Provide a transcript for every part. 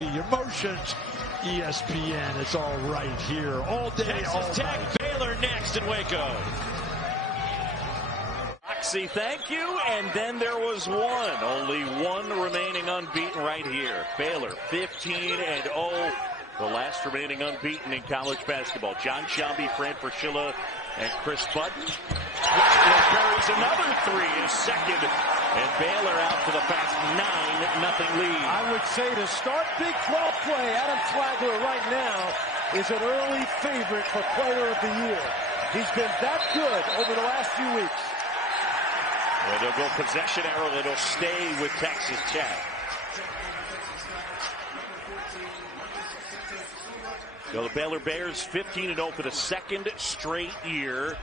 Emotions, ESPN, it's all right here, all day, Texas all Tech, night. Baylor next in Waco. Roxy, thank you, and then there was one. Only one remaining unbeaten right here. Baylor, 15-0, the last remaining unbeaten in college basketball. John Shambi, Fran Fraschilla, and Chris Button. Buries another three, his second, and Baylor out for the fast 9-0 lead. I would say to start Big 12 play, Adam Flagler right now is an early favorite for Player of the Year. He's been that good over the last few weeks. And they'll go possession arrow. It'll stay with Texas Tech. So the Baylor Bears 15-0 for the second straight year.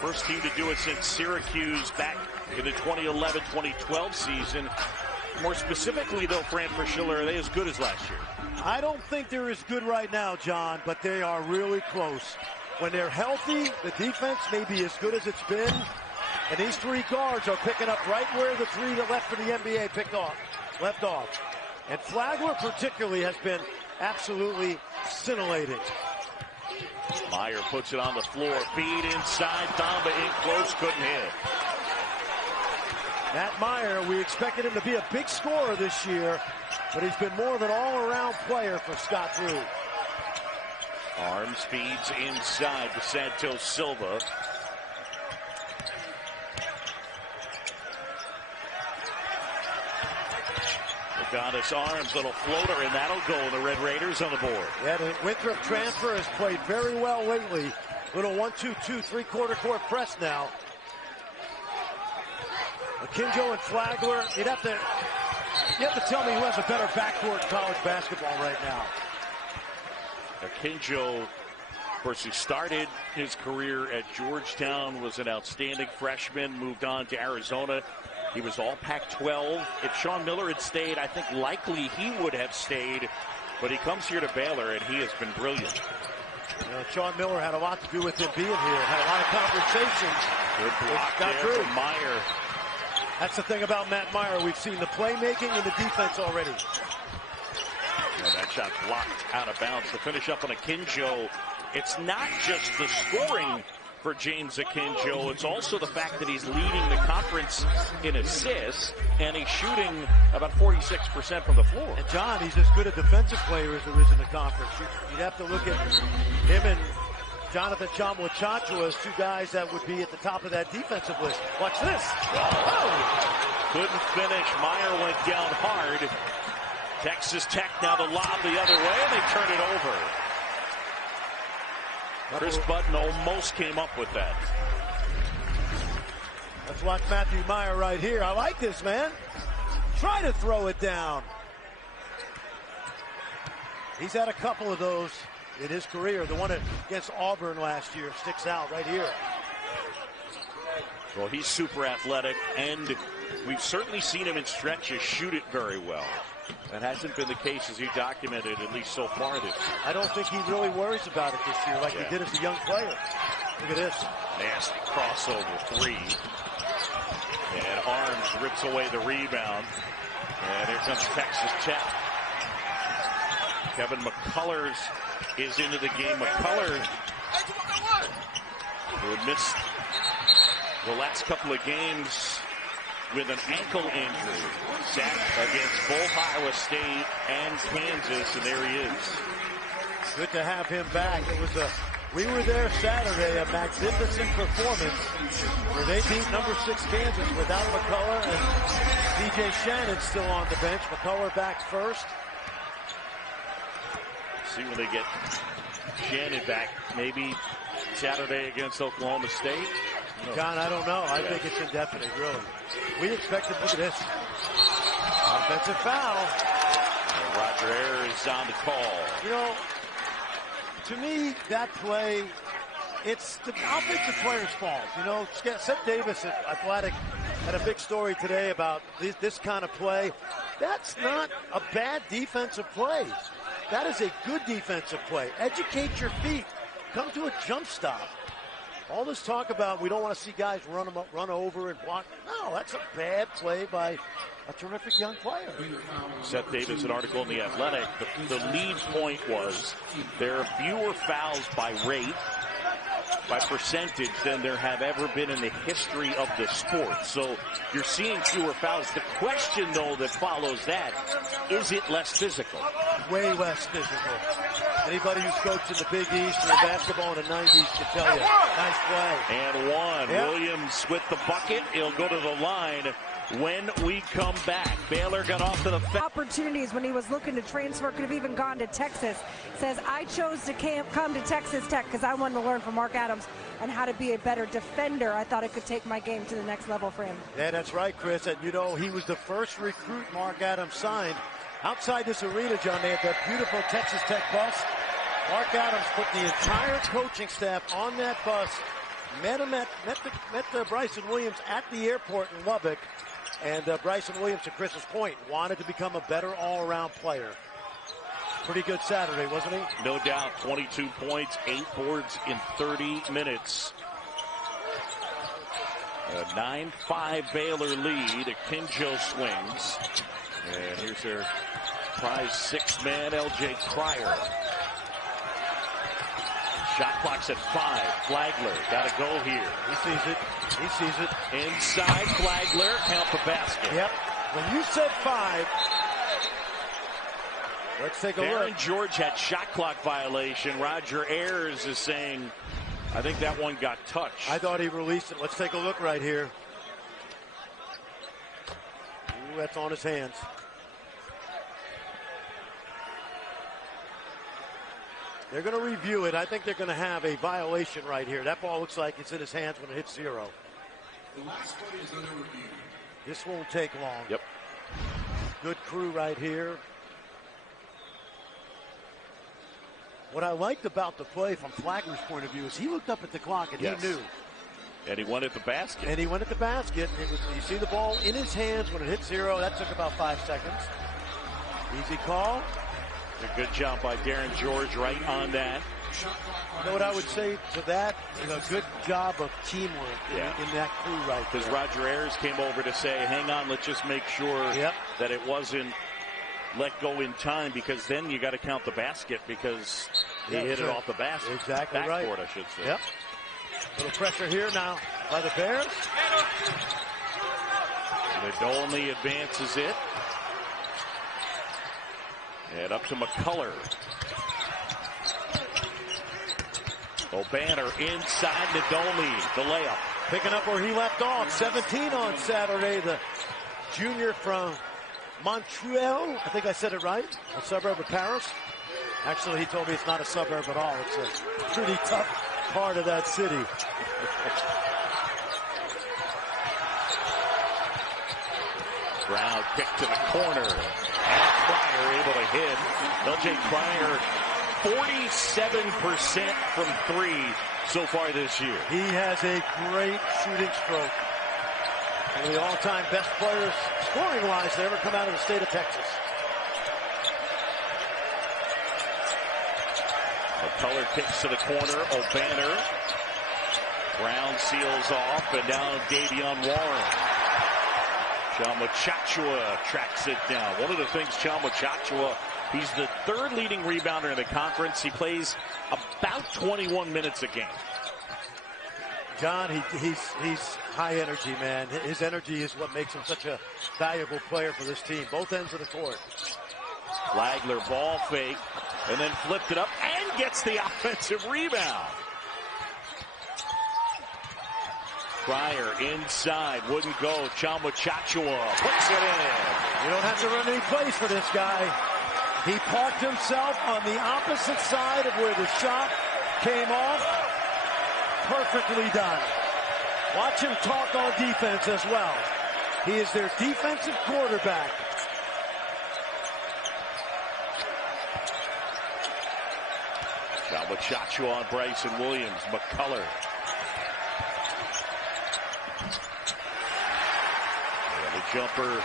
First team to do it since Syracuse back in the 2011-2012 season. More specifically, though, Fran Fraschilla, are they as good as last year? I don't think they're as good right now, John, but they are really close. When they're healthy, the defense may be as good as it's been. And these three guards are picking up right where the three that left for the NBA left off. And Flagler particularly has been absolutely scintillating. Meyer puts it on the floor. Feed inside. Thamba in close. Couldn't hit. Matt Meyer, we expected him to be a big scorer this year, but he's been more of an all-around player for Scott Drew. Arms feeds inside to Santos Silva. Adonis Arms, little floater, and that'll go. The Red Raiders on the board. Yeah, the Winthrop transfer has played very well lately. Little 1-2-2, three-quarter court press now. Akinjo and Flagler, you have to tell me who has a better backcourt in college basketball right now. Akinjo, of course, who started his career at Georgetown, was an outstanding freshman, moved on to Arizona. He was all Pac-12. If Sean Miller had stayed, I think likely he would have stayed. But he comes here to Baylor, and he has been brilliant. You know, Sean Miller had a lot to do with him being here. Had a lot of conversations. Good block there from Meyer. That's the thing about Matt Meyer. We've seen the playmaking and the defense already. And that shot blocked out of bounds to finish up on Akinjo. It's not just the scoring for James Akinjo, it's also the fact that he's leading the conference in assists, and he's shooting about 46% from the floor. And John, he's as good a defensive player as there is in the conference. You'd have to look at him and Jonathan Tchamwa-Tchatchoua as two guys that would be at the top of that defensive list. Watch this. Oh. Couldn't finish. Meyer went down hard. Texas Tech now the lob the other way, and they turn it over. Chris Button almost came up with that. Let's watch Matthew Meyer right here. I like this, man. Try to throw it down. He's had a couple of those in his career. The one against Auburn last year sticks out right here. Well, he's super athletic, and we've certainly seen him in stretches shoot it very well. That hasn't been the case as he documented, at least so far this year. I don't think he really worries about it this year like he did as a young player. Look at this. Nasty crossover three. And Arms rips away the rebound. And here comes Texas Tech. Kevin McCullers is into the game. McCullers, who had missed the last couple of games with an ankle injury. Sat against both Iowa State and Kansas, and there he is. Good to have him back. We were there Saturday, a magnificent performance where they beat number 6 Kansas without McCullough, and DJ Shannon still on the bench. McCullough back first. See when they get Shannon back, maybe Saturday against Oklahoma State. John, I don't know. I think it's indefinite, really. We expect to look at this. Offensive foul. And Roger Ayers is on the call. You know, to me, that play, it's the offensive player's fault. You know, Seth Davis at Athletic had a big story today about this kind of play. That's not a bad defensive play. That is a good defensive play. Educate your feet. Come to a jump stop. All this talk about we don't want to see guys run over and block. No, that's a bad play by a terrific young player. Seth Davis, an article in The Athletic. The lead point was there are fewer fouls by rate, by percentage, than there have ever been in the history of the sport. So you're seeing fewer fouls. The question, though, that follows that, is it less physical? Way less physical. Anybody who's coached in the Big East or basketball in the 90s can tell you. Nice play. And one. Yep. Williams with the bucket. He'll go to the line when we come back. Baylor got off to the opportunities when he was looking to transfer, could have even gone to Texas. Says, I chose to come to Texas Tech because I wanted to learn from Mark Adams and how to be a better defender. I thought it could take my game to the next level for him. Yeah, that's right, Chris. And, you know, he was the first recruit Mark Adams signed. Outside this arena, John, they had that beautiful Texas Tech bus. Mark Adams put the entire coaching staff on that bus, met Bryson Williams at the airport in Lubbock. And Bryson Williams, to Chris's point, wanted to become a better all-around player. Pretty good Saturday, wasn't he? No doubt. 22 points, 8 boards in 30 minutes. A 9-5 Baylor lead. Akinjo swings. And here's their prize sixth man, L.J. Cryer. Shot clock's at 5. Flagler got to go here. He sees it. He sees it. Inside Flagler, count the basket. Yep. When you said 5, let's take a look. Darren George had shot clock violation. Roger Ayers is saying, I think that one got touched. I thought he released it. Let's take a look right here. Ooh, that's on his hands. They're going to review it. I think they're going to have a violation right here. That ball looks like it's in his hands when it hits 0. The last play is under review. This won't take long. Yep. Good crew right here. What I liked about the play from Flagler's point of view is he looked up at the clock and yes. he knew. And he went at the basket. And he went at the basket. You see the ball in his hands when it hit 0. That took about 5 seconds. Easy call. A good job by Darren George right on that. You know what I would say to that? A good job of teamwork in that crew right there. Because Roger Ayers came over to say, hang on, let's just make sure that it wasn't let go in time, because then you got to count the basket because he hit it off the basket. Exactly right. Backboard, I should say. Yep. Little pressure here now by the Bears. Nadolny advances it. And up to McCullough. O'Banner inside Nadolny. The layup. Picking up where he left off. 17 on Saturday. The junior from Montreal. I think I said it right. A suburb of Paris. Actually, he told me it's not a suburb at all. It's a pretty tough part of that city. Brown kick to the corner. And Cryer able to hit. L.J. Cryer, 47% from 3 so far this year. He has a great shooting stroke. One of the all-time best players, scoring-wise, to ever come out of the state of Texas. McCullough kicks to the corner. O'Banner. Brown seals off, and now Davion Warren. Chama Chachua tracks it down. One of the things Chama Chachua, he's the 3rd leading rebounder in the conference. He plays about 21 minutes a game. John, he's high energy, man. His energy is what makes him such a valuable player for this team. Both ends of the court. Flagler ball fake, and then flipped it up and gets the offensive rebound. Cryer inside, wouldn't go. Chama Chachua puts it in. You don't have to run any plays for this guy. He parked himself on the opposite side of where the shot came off. Perfectly done. Watch him talk on defense as well. He is their defensive quarterback. Chama Chachua on Bryson Williams. McCullough. Jumper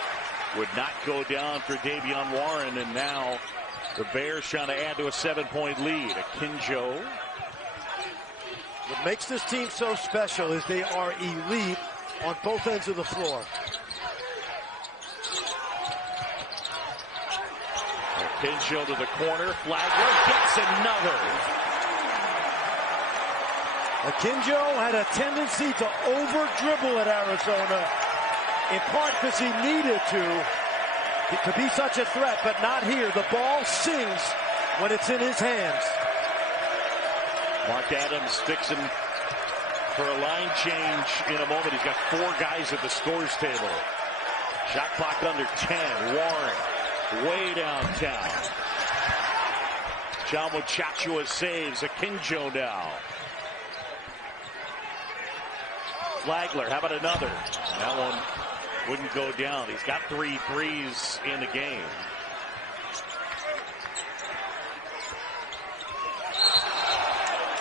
would not go down for Davion Warren, and now the Bears trying to add to a 7-point lead. Akinjo What makes this team so special is they are elite on both ends of the floor. Pinchot to the corner. Flagler gets another. Akinjo had a tendency to over-dribble at Arizona, in part because he needed to be such a threat, but not here. The ball sings when it's in his hands. Mark Adams fixing for a line change in a moment. He's got 4 guys at the scores table. Shot clock under 10. Warren way downtown. Jamo Chachua saves. Akinjo now. Flagler, how about another? That one wouldn't go down. He's got 3 threes in the game.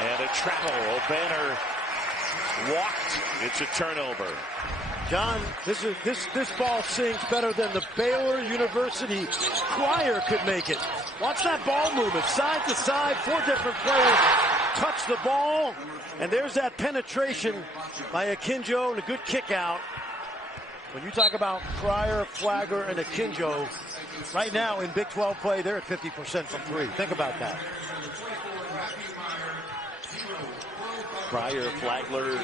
And a travel. O'Banner walked. It's a turnover. John, this ball sings better than the Baylor University choir could make it. Watch that ball movement, side to side. 4 different players touch the ball, and there's that penetration by Akinjo and a good kick out. When you talk about Cryer, Flagler, and Akinjo, right now in Big 12 play, they're at 50% from 3. Think about that. Cryer, Flagler,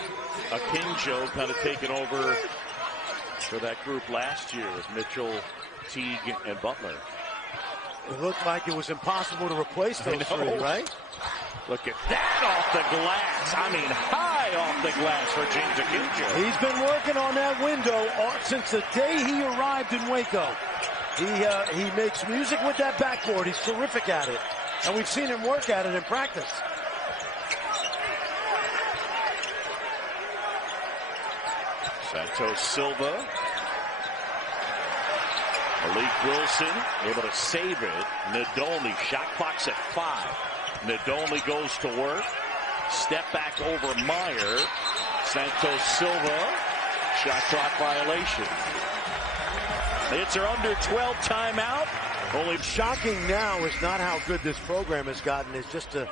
Akinjo kind of taken over for that group last year with Mitchell, Teague, and Butler. It looked like it was impossible to replace those 3, right? Look at that off the glass. I mean, high off the glass for James Akinjo. He's been working on that window since the day he arrived in Waco. He makes music with that backboard. He's terrific at it. And we've seen him work at it in practice. Santos Silva. Malik Wilson able to save it. Nadolny, shot clock's at 5. Nadolny goes to work. Step back over Meyer. Santos Silva. Shot clock violation. It's our under 12 timeout. Only shocking now is not how good this program has gotten. It's just the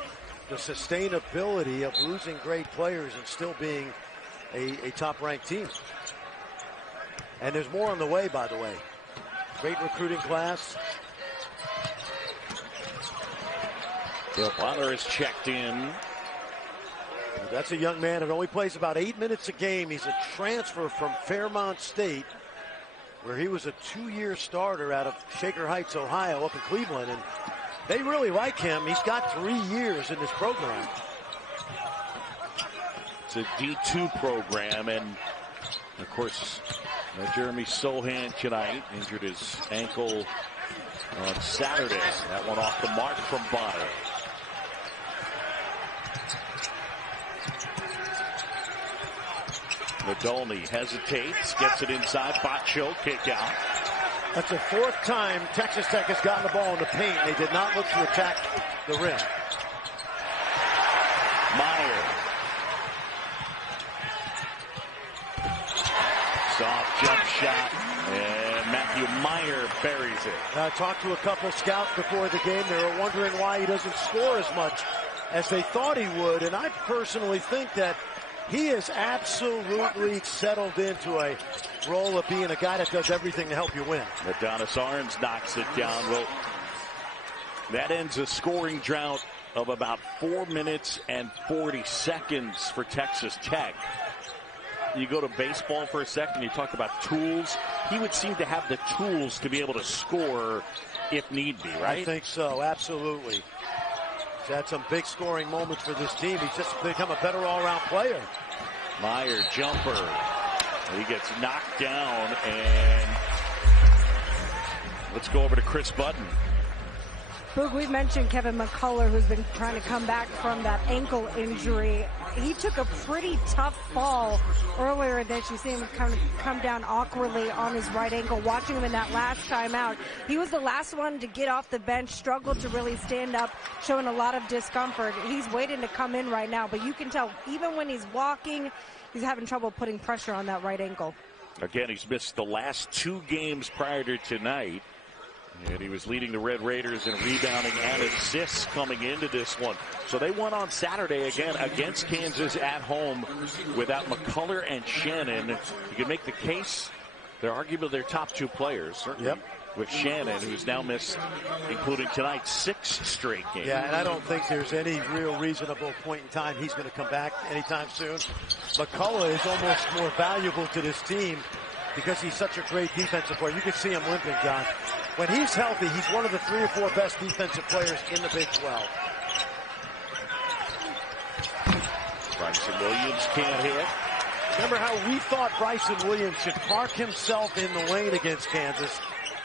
sustainability of losing great players and still being a top-ranked team. And there's more on the way, by the way. Great recruiting class. Butler is checked in. That's a young man that only plays about 8 minutes a game. He's a transfer from Fairmont State, where he was a 2-year starter out of Shaker Heights, Ohio, up in Cleveland. And they really like him. He's got 3 years in this program. It's a D2 program, and of course, Jeremy Sohan tonight injured his ankle on Saturday. That one off the mark from Bonner. Nadolny hesitates, gets it inside. Bacho kick out. That's the 4th time Texas Tech has gotten the ball in the paint. They did not look to attack the rim. Meyer. Soft jump shot, and Matthew Meyer buries it. I talked to a couple scouts before the game. They were wondering why he doesn't score as much as they thought he would, and I personally think that he has absolutely settled into a role of being a guy that does everything to help you win. Adonis Arns knocks it down. Well, that ends a scoring drought of about 4 minutes and 40 seconds for Texas Tech. You go to baseball for a second, you talk about tools. He would seem to have the tools to be able to score if need be, right? I think so, absolutely. He's had some big scoring moments for this team. He's just become a better all-around player. Meyer, jumper. He gets knocked down, and let's go over to Chris Button. Boog, we mentioned Kevin McCullough, who's been trying to come back from that ankle injury. He took a pretty tough fall earlier that you see him come down awkwardly on his right ankle. Watching him in that last timeout, he was the last one to get off the bench, struggled to really stand up, showing a lot of discomfort. He's waiting to come in right now, but you can tell even when he's walking, he's having trouble putting pressure on that right ankle. Again, he's missed the last 2 games prior to tonight. And he was leading the Red Raiders in rebounding and assists coming into this one. So they won on Saturday again against Kansas at home without McCullough and Shannon. You can make the case they're arguably their top two players, certainly. Yep. With Shannon, who's now missed, including tonight, 6 straight games. Yeah, and I don't think there's any real reasonable point in time he's going to come back anytime soon. McCullough is almost more valuable to this team because he's such a great defensive player. You can see him limping, John. When he's healthy, he's one of the 3 or 4 best defensive players in the Big 12. Bryson Williams can't hit. Remember how we thought Bryson Williams should park himself in the lane against Kansas,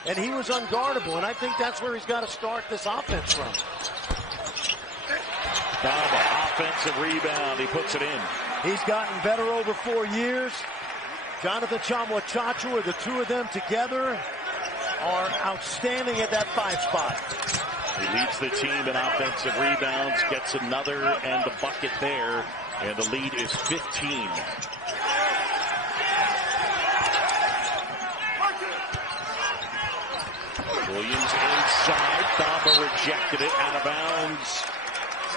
and he was unguardable, and I think that's where he's got to start this offense from. Offensive rebound, he puts it in. He's gotten better over 4 years. Jonathan Tchamwa-Tchatchoua, the two of them together are outstanding at that 5 spot. He leads the team in offensive rebounds, gets another and the bucket there, and the lead is 15. Williams inside, Thamba rejected it out of bounds.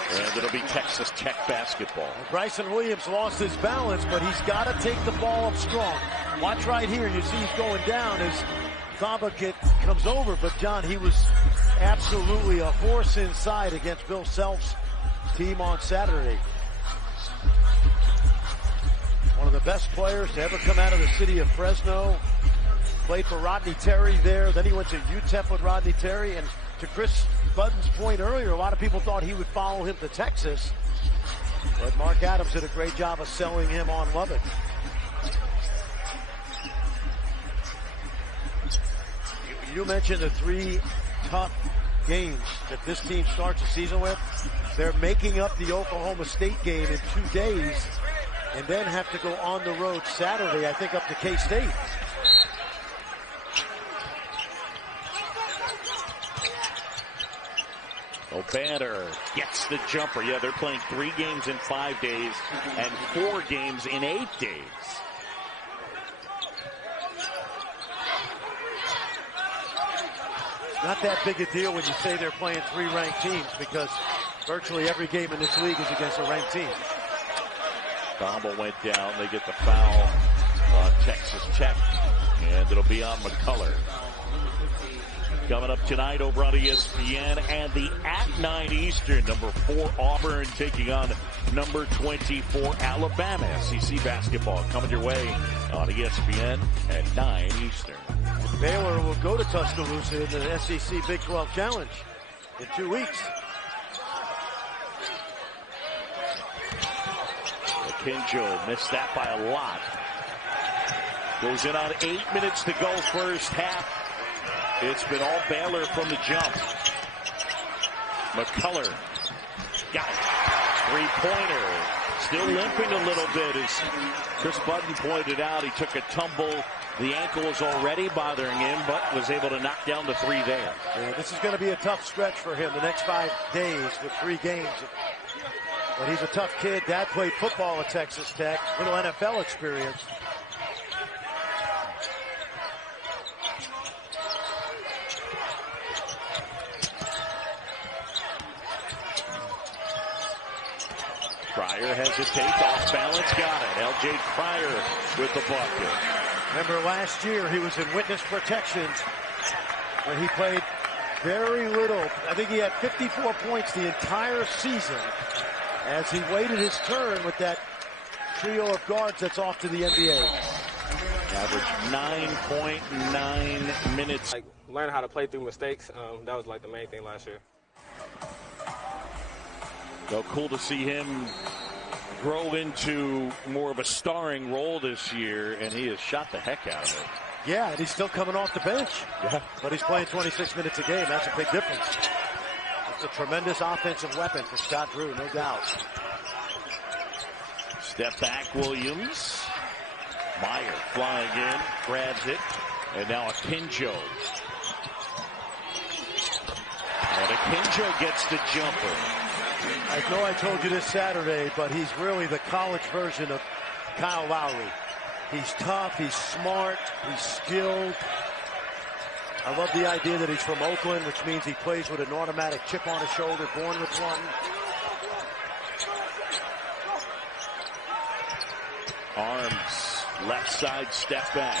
And it'll be Texas Tech basketball. Bryson Williams lost his balance, but he's got to take the ball up strong. Watch right here. You see he's going down as Thamba comes over. But, John, he was absolutely a force inside against Bill Self's team on Saturday. One of the best players to ever come out of the city of Fresno. Played for Rodney Terry there. Then he went to UTEP with Rodney Terry. And to Chris Budden's point earlier, a lot of people thought he would follow him to Texas. But Mark Adams did a great job of selling him on Lubbock. You mentioned the 3 tough games that this team starts the season with. They're making up the Oklahoma State game in 2 days and then have to go on the road Saturday, I think, up to K-State. O'Banner gets the jumper. Yeah, they're playing 3 games in 5 days and 4 games in 8 days. Not that big a deal when you say they're playing 3 ranked teams because virtually every game in this league is against a ranked team. Thamba went down. They get the foul on Texas Tech, and it'll be on McCullough. Coming up tonight over on ESPN and the at 9 Eastern, number 4 Auburn taking on number 24 Alabama. SEC basketball coming your way on ESPN at 9 Eastern. Baylor will go to Tuscaloosa in the SEC Big 12 Challenge in 2 weeks. Akinjo missed that by a lot. Goes in on 8 minutes to go first half. It's been all Baylor from the jump. McCullough got it. 3-pointer. Still limping a little bit as Chris Budden pointed out. He took a tumble. The ankle was already bothering him, but was able to knock down the 3 there. Yeah, this is going to be a tough stretch for him the next 5 days with 3 games. But he's a tough kid. Dad played football at Texas Tech. Little NFL experience. Pryor hesitates, off balance, got it. L.J. Pryor with the bucket. Remember last year he was in witness protections where he played very little. I think he had 54 points the entire season as he waited his turn with that trio of guards that's off to the NBA. Average 9.9 minutes. Like learn how to play through mistakes. That was like the main thing last year. So cool to see him grow into more of a starring role this year, and he has shot the heck out of it. Yeah, and he's still coming off the bench. Yeah. But he's playing 26 minutes a game. That's a big difference. It's a tremendous offensive weapon for Scott Drew, no doubt. Step back, Williams. Meyer flying in, grabs it, and now Akinjo. And Akinjo gets the jumper. I know I told you this Saturday, but he's really the college version of Kyle Lowry. He's tough, he's smart, he's skilled. I love the idea that he's from Oakland, which means he plays with an automatic chip on his shoulder, born with one. Arms, left side, step back.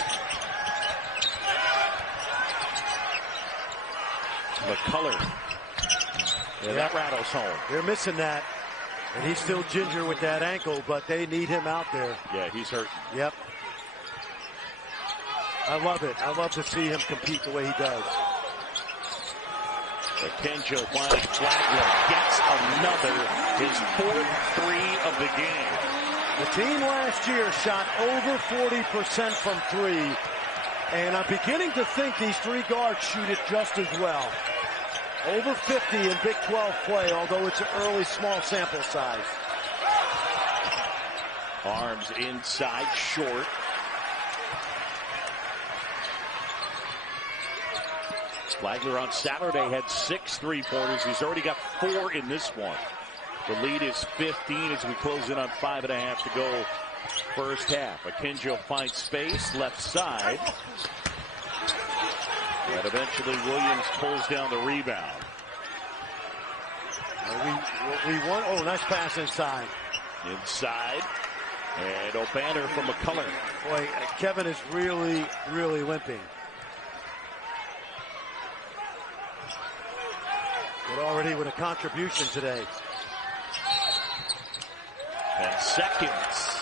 McCullough. Yeah, that rattles home. They're missing that. And he's still ginger with that ankle, but they need him out there. Yeah, he's hurt. Yep. I love it. I love to see him compete the way he does. Kenjo finds Flagler, gets another, his 4th 3 of the game. The team last year shot over 40% from 3, and I'm beginning to think these 3 guards shoot it just as well. Over 50 in Big 12 play, although it's an early small sample size. Arms inside, short. Flagler on Saturday had 6 3-pointers. He's already got 4 in this one. The lead is 15 as we close in on 5.5 to go first half. Akinjo finds space, left side. And eventually Williams pulls down the rebound. We won. Oh, nice pass inside. Inside. And O'Banner from McCullough. Boy, Kevin is really, really limping. But already with a contribution today. 10 seconds.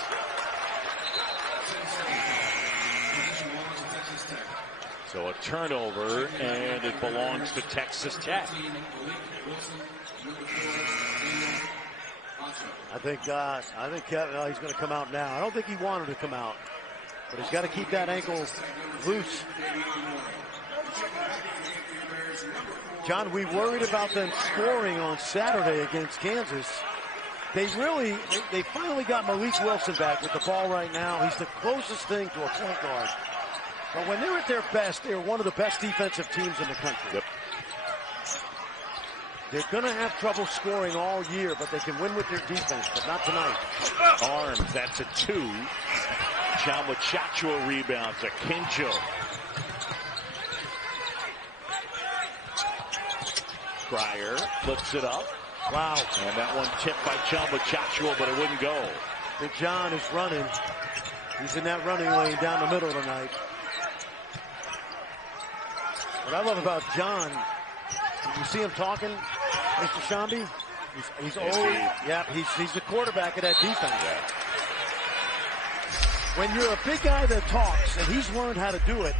So a turnover, and it belongs to Texas Tech. I think Kevin, he's going to come out now. I don't think he wanted to come out, but he's got to keep that ankle loose. John, we worried about them scoring on Saturday against Kansas. They finally got Malik Wilson back with the ball right now. He's the closest thing to a point guard. But when they're at their best, they're one of the best defensive teams in the country. Yep. They're going to have trouble scoring all year, but they can win with their defense, but not tonight. Arms, that's a 2. Chama Chachua rebounds. Akinjo. Cryer flips it up. Wow. And that one tipped by Chama Chachua, but it wouldn't go. Big John is running. He's in that running lane down the middle tonight. What I love about John, you see him talking, Mr. Shambi? He's old. Yeah, he's the quarterback of that defense. Yeah. When you're a big guy that talks, and he's learned how to do it,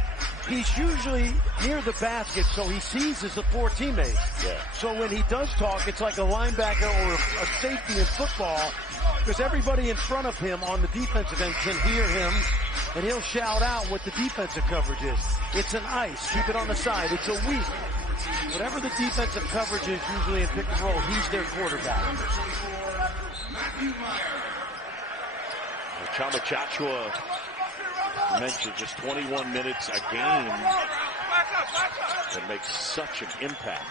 he's usually near the basket, so he sees his 4 teammates. Yeah. So when he does talk, it's like a linebacker or a safety in football, because everybody in front of him on the defensive end can hear him, and he'll shout out what the defensive coverage is. It's an ice. Keep it on the side. It's a weak. Whatever the defensive coverage is, usually in pick and roll, he's their quarterback. Chama Chachua mentioned just 21 minutes a game that makes such an impact.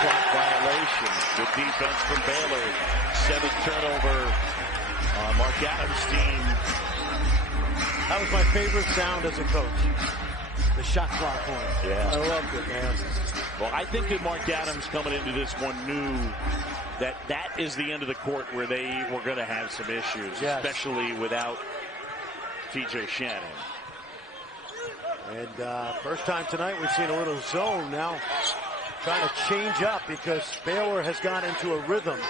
Clock violation. Good defense from Baylor. 7th turnover on Mark Adams' team. That was my favorite sound as a coach. The shot clock horn. Yeah. I loved it, man. Well, I think that Mark Adams coming into this one knew that that is the end of the court where they were going to have some issues, yes, especially without T.J. Shannon. And first time tonight we've seen a little zone now, trying to change up because Baylor has got into a rhythm.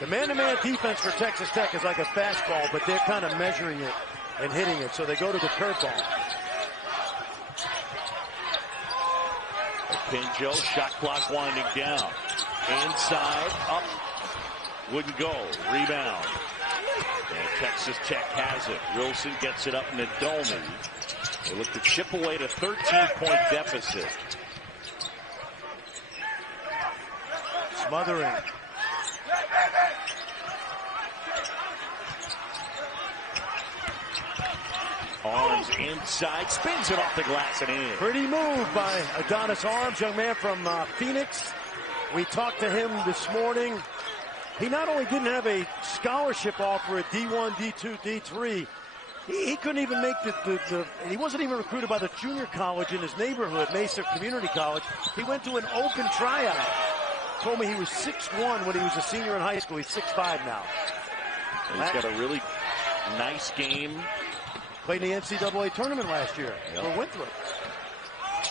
The man-to-man defense for Texas Tech is like a fastball, but they're kind of measuring it and hitting it, so they go to the curveball. Akinjo, shot clock winding down. Inside, up, wouldn't go. Rebound. And Texas Tech has it. Wilson gets it up in the Domi. They look to chip away to 13-point deficit. Smothering. Arms inside, spins it off the glass and in. Pretty move by Adonis Arms, young man from Phoenix. We talked to him this morning. He not only didn't have a scholarship offer at D1, D2, D3, he couldn't even make and he wasn't even recruited by the junior college in his neighborhood, Mesa Community College. He went to an open tryout. Told me he was 6'1" when he was a senior in high school. He's 6'5" now. He's got a really nice game. Played in the NCAA tournament last year for Winthrop.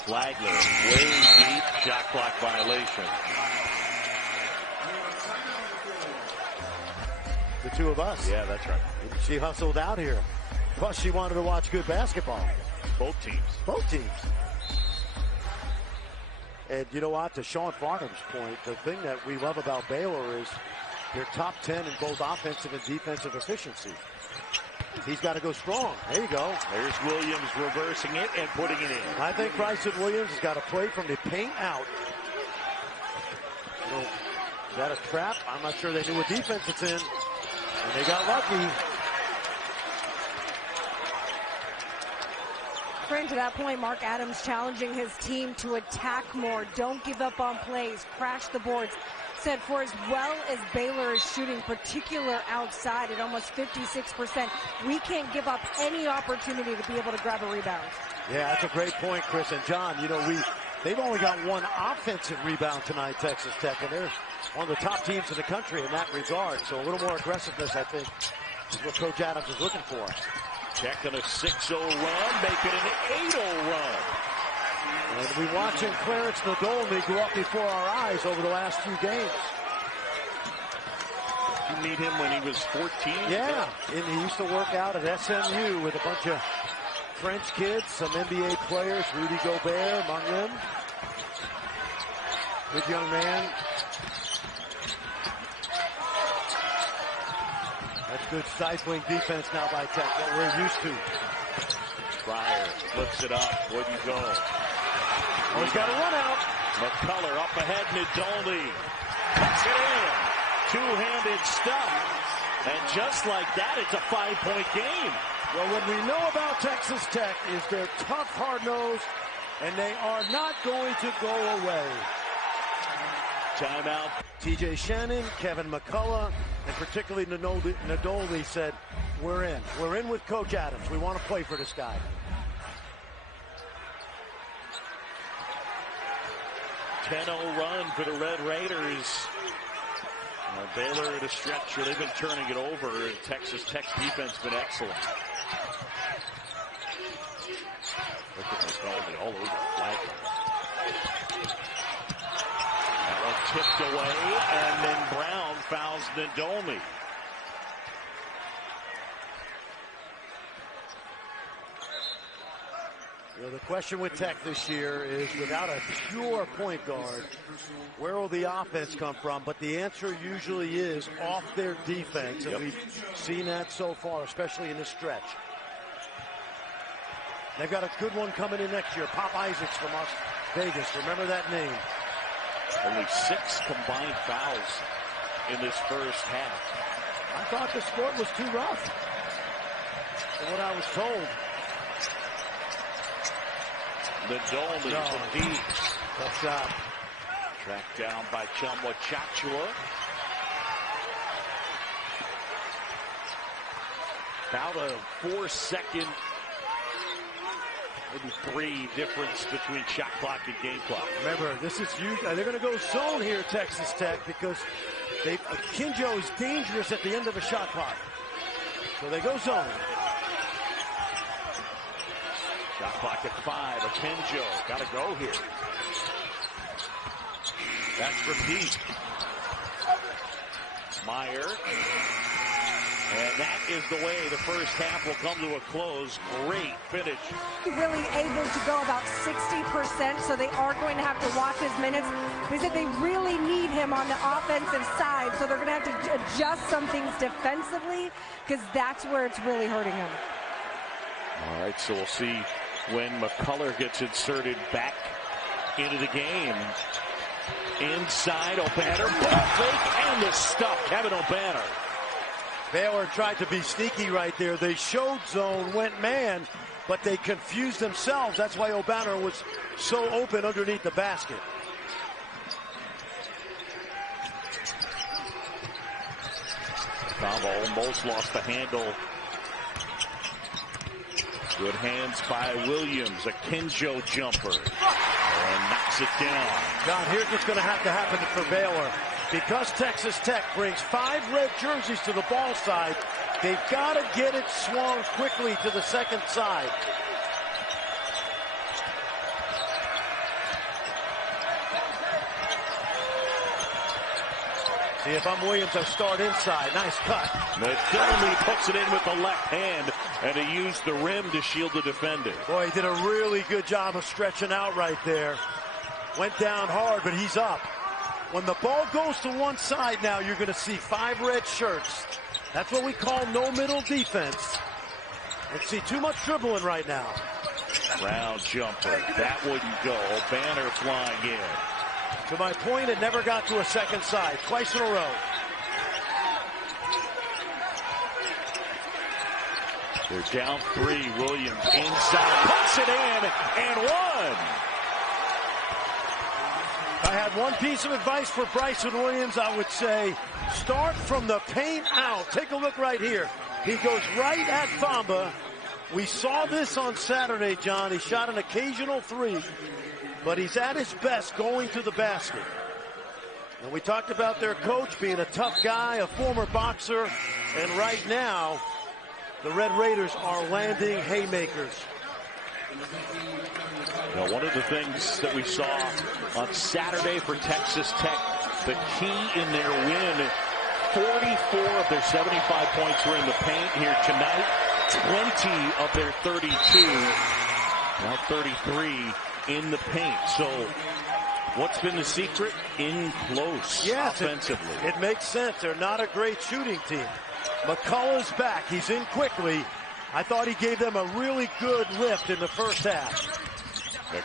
Flagler, way deep, shot clock violation. The two of us. Yeah, that's right. She hustled out here. Plus, she wanted to watch good basketball. Both teams. Both teams. And you know what? To Sean Farnham's point, the thing that we love about Baylor is they're top 10 in both offensive and defensive efficiency. He's got to go strong. There you go. There's Williams reversing it and putting it in. I think Bryson Williams has got to play from the paint out. So, is that a trap? I'm not sure they knew what defense it's in. And they got lucky. Friend, to that point, Mark Adams challenging his team to attack more. Don't give up on plays. Crash the boards. Said for as well as Baylor is shooting, particular outside at almost 56%, we can't give up any opportunity to be able to grab a rebound. Yeah, that's a great point, Chris. And John, you know, they've only got one offensive rebound tonight, Texas Tech, and they're one of the top teams in the country in that regard. So a little more aggressiveness, I think, is what Coach Adams is looking for. Tech on a 6-0 run, making an 8-0 run. And we're watching Clarence Nadolny go up before our eyes over the last few games. You meet him when he was 14? Yeah, and he used to work out at SMU with a bunch of French kids, some NBA players, Rudy Gobert among them. Good young man. That's good stifling defense now by Tech, what we're used to. Pryor flips it up. Wouldn't go. Oh, he's got a run out. McCullough up ahead. Nadolny puts it in. Two-handed stuff. And just like that, it's a 5-point game. Well, what we know about Texas Tech is they're tough, hard-nosed, and they are not going to go away. Timeout. TJ Shannon, Kevin McCullough, and particularly Nadolny said, we're in. We're in with Coach Adams. We want to play for this guy. .10-0 run for the Red Raiders. Baylor at a stretch where they've been turning it over, and Texas Tech's defense has been excellent. Look at Nadolny all over Flagler. That one tipped away, and then Brown fouls Nadolny. You know, the question with Tech this year is, without a pure point guard, where will the offense come from? But the answer usually is off their defense, and we've seen that so far, especially in this stretch. They've got a good one coming in next year. Pop Isaacs from Las Vegas. Remember that name. Only 6 combined fouls in this first half. I thought the sport was too rough, from what I was told. Nadolny from deep. Tough shot. Tracked down by Chumwa Chachua. About a 4-second, maybe 3 difference between shot clock and game clock. Remember, this is huge. They're going to go zone here, Texas Tech, because Kinjo is dangerous at the end of a shot clock. So they go zone. Shot clock at 5. Akenjo got to go here. That's from deep. Meyer. And that is the way the first half will come to a close. Great finish. Really able to go about 60%, so they are going to have to watch his minutes. They said they really need him on the offensive side, so they're going to have to adjust some things defensively, because that's where it's really hurting him. All right, so we'll see when McCullough gets inserted back into the game. Inside, O'Banner, fake, and the stuff. Kevin O'Banner. Baylor tried to be sneaky right there. They showed zone, went man, but they confused themselves. That's why O'Banner was so open underneath the basket. Famba almost lost the handle. Good hands by Williams. A Kenjo jumper. And knocks it down. John, here's what's going to happen for Baylor. Because Texas Tech brings 5 red jerseys to the ball side, they've got to get it swung quickly to the second side. See, if I'm Williams, I start inside. Nice cut. Nadolny puts it in with the left hand, and he used the rim to shield the defender. Boy, he did a really good job of stretching out right there. Went down hard, but he's up. When the ball goes to one side now, you're going to see 5 red shirts. That's what we call no middle defense. And see too much dribbling right now. Round jumper. That wouldn't go. Banner flying in. To my point, it never got to a second side. Twice in a row. They're down 3. Williams inside. Puts it in and one. I had one piece of advice for Bryson Williams. I would say start from the paint out. Take a look right here. He goes right at Famba. We saw this on Saturday, John. He shot an occasional 3. But he's at his best going to the basket. And we talked about their coach being a tough guy, a former boxer. And right now, the Red Raiders are landing haymakers. Now, one of the things that we saw on Saturday for Texas Tech, the key in their win, 44 of their 75 points were in the paint. Here tonight, 20 of their 32, now 33 in the paint. So what's been the secret? In close offensively. It makes sense. They're not a great shooting team. McCullough's back. He's in quickly. I thought he gave them a really good lift in the first half.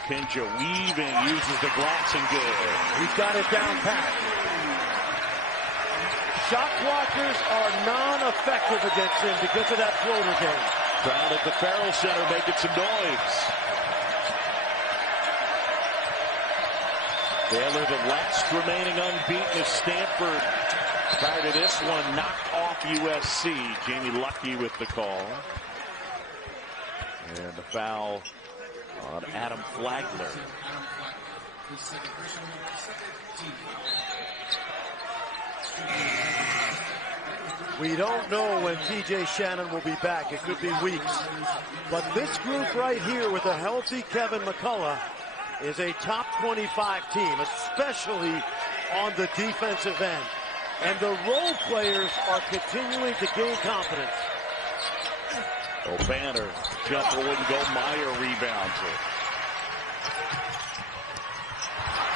Kenjo weaving, uses the glass and good. He's got it down pat. Shot blockers are non-effective against him because of that floater game. Crowd at the Farrell Center making some noise. Baylor, the last remaining unbeaten, is Stanford. Prior to this one, knocked off USC. Jamie Luckey with the call. And the foul on Adam Flagler. We don't know when TJ Shannon will be back. It could be weeks. But this group right here with a healthy Kevin McCullough is a top 25 team, especially on the defensive end. And the role players are continuing to gain confidence. Banner, jumper wouldn't go. Meyer rebounds it.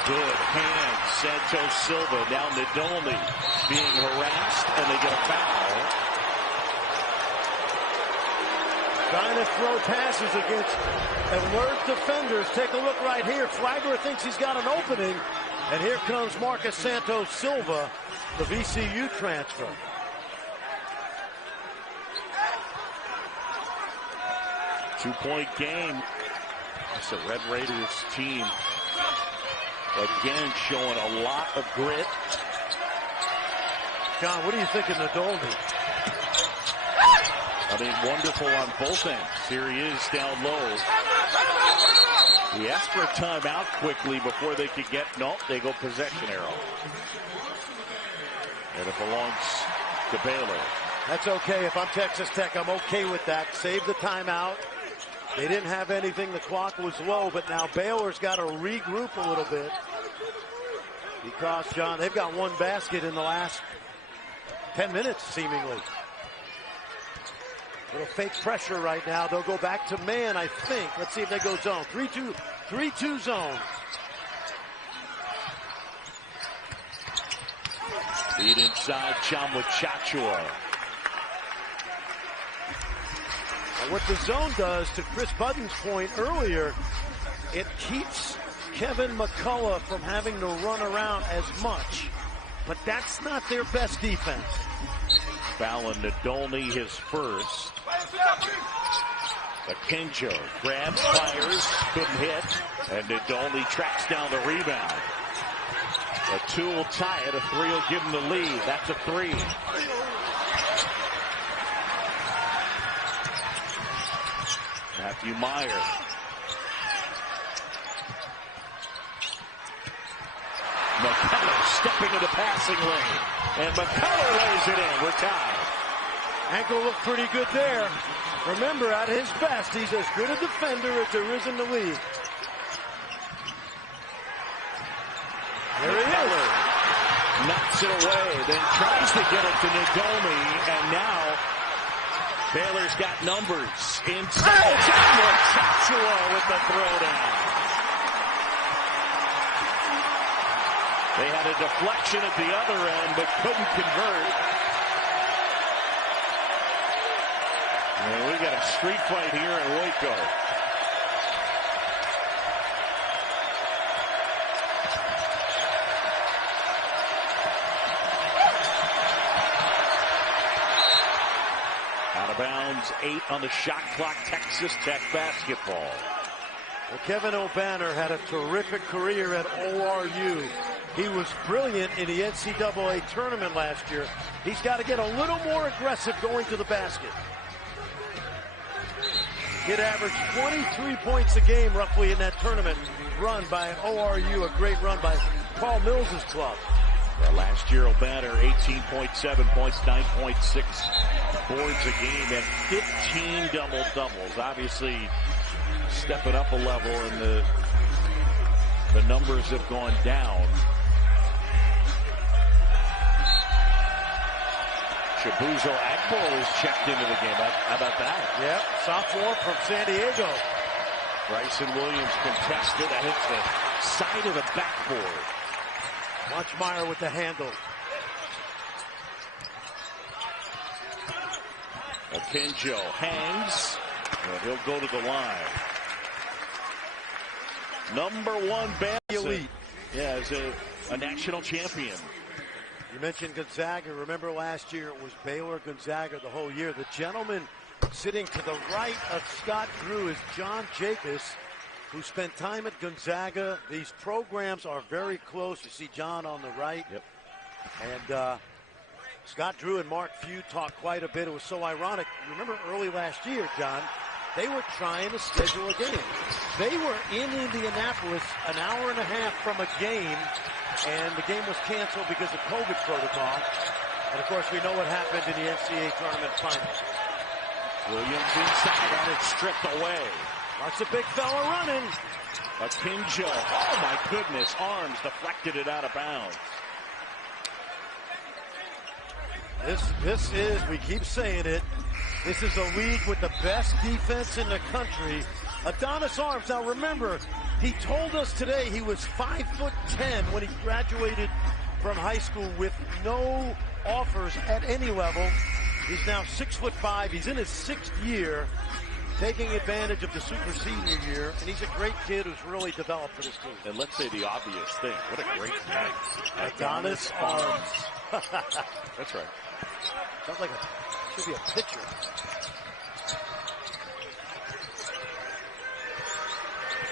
Good hand, Santos Silva down to Nadolny, being harassed, and they get a foul. Trying to throw passes against alert defenders. Take a look right here. Flagler thinks he's got an opening, and here comes Marcus Santos Silva, the VCU transfer. Two-point game. It's the Red Raiders team again showing a lot of grit. John, what do you think of Nadolny? I mean, wonderful on both ends. Here he is down low. He asked for a timeout quickly before they could get, nope, they go possession arrow. And it belongs to Baylor. That's okay. If I'm Texas Tech, I'm okay with that. Save the timeout. They didn't have anything. The clock was low, but now Baylor's got to regroup a little bit. Because, John, they've got one basket in the last 10 minutes, seemingly. Little fake pressure right now. They'll go back to man, I think. Let's see if they go zone. 3-2 zone. Feed inside, Chama Chachua. What the zone does, to Chris Budden's point earlier, it keeps Kevin McCullough from having to run around as much. But that's not their best defense. Fallon Nadolny, his first. Akinjo grabs, fires, couldn't hit, and Nadolny tracks down the rebound. A two will tie it, a 3 will give him the lead. That's a 3. Matthew Meyer. McCullough stepping to the passing lane. And McCullough lays it in. We're tied. Ankle looked pretty good there. Remember, at his best, he's as good a defender as there is in the league. There he is. Knocks it away, then tries to get it to Nagomi, and now Baylor's got numbers inside. Joshua with the throwdown. They had a deflection at the other end, but couldn't convert. And we got a street fight here in Waco. Out of bounds, 8 on the shot clock, Texas Tech basketball. Well, Kevin O'Banner had a terrific career at ORU. He was brilliant in the NCAA tournament last year. He's got to get a little more aggressive going to the basket. He'd averaged 23 points a game roughly in that tournament run by ORU, a great run by Paul Mills's club. Last year, O'Banner, 18.7 points, 9.6 boards a game, and 15 double-doubles. Obviously, stepping up a level, and the numbers have gone down. Chibuzo Agbo is checked into the game. How about that? Yep, sophomore from San Diego. Bryson Williams contested. That hits the side of the backboard. Munchmeyer with the handle. Akinjo hangs, and he'll go to the line. #1 Baylor. Elite. Yeah, as a national champion. You mentioned Gonzaga. Remember last year it was Baylor, Gonzaga the whole year. The gentleman sitting to the right of Scott Drew is John Jacobs, who spent time at Gonzaga. These programs are very close. You see John on the right. Yep. And Scott Drew and Mark Few talked quite a bit. It was so ironic. Remember early last year, John, they were trying to schedule a game. They were in Indianapolis an hour and a half from a game, and the game was canceled because of COVID protocol. And, of course, we know what happened in the NCAA tournament final. Williams inside, and it's stripped away. Watch the big fella running. Akinjo, oh my goodness, arms deflected it out of bounds. This is, we keep saying it, this is a league with the best defense in the country. Adonis Arms, now remember, he told us today he was 5'10" when he graduated from high school with no offers at any level. He's now 6'5". He's in his 6th year, taking advantage of the super senior year, and he's a great kid who's really developed for this team. And let's say the obvious thing. What a great name. Adonis Arms. That's right. Sounds like should be a pitcher.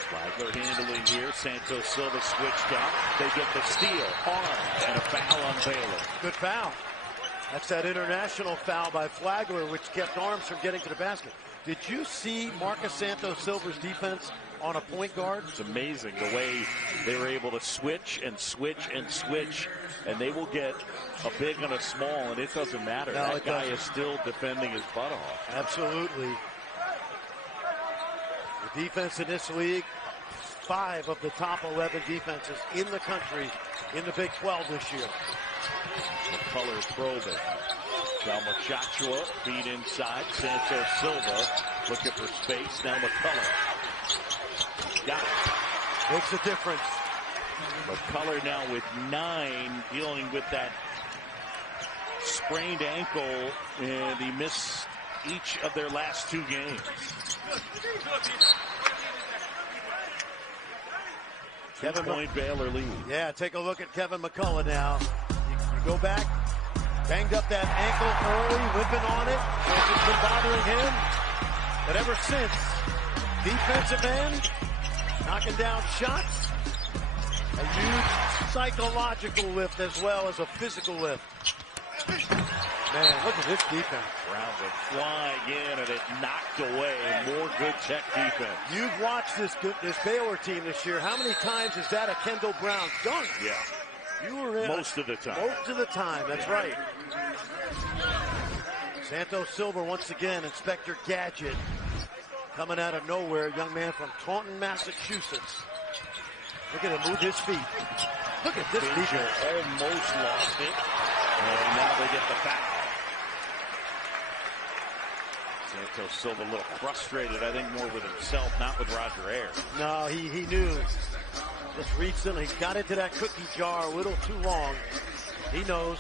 Flagler handling here. Santos Silva switched out. They get the steal, arm, and a foul on Baylor. Good foul. That's that international foul by Flagler, which kept Arms from getting to the basket. Did you see Marcus Santos Silva's defense on a point guard? It's amazing the way they were able to switch and switch and switch, and they will get a big and a small, and it doesn't matter. No, that guy is still defending his butt off. Absolutely. The defense in this league, 5 of the top 11 defenses in the country in the Big 12 this year. McCullough probing. Jalma Chachua feed inside. Santos Silva looking for space. Now McCullough. Got it. Makes a difference. McCullough now with 9, dealing with that sprained ankle, and he missed each of their last 2 games. Kevin Point Baylor lead. Yeah, take a look at Kevin McCullough now. You go back, banged up that ankle early, whipping on it, and it's been bothering him. But ever since, defensive end, knocking down shots, a huge psychological lift as well as a physical lift. Man, look at this defense. Brown would fly in, and it knocked away. More good Tech defense. You've watched this Baylor team this year. How many times is that a Kendall Brown dunk? Yeah. You were in most of the time. Most of the time, that's right. Santos Silver once again, Inspector Gadget. Coming out of nowhere, young man from Taunton, Massachusetts. Look at him move his feet. Look at this defense. Almost lost it. And now they get the foul. Santos Silva a little frustrated, I think, more with himself, not with Roger Ayers. No, he knew. Just reached in, he got into that cookie jar a little too long. He knows.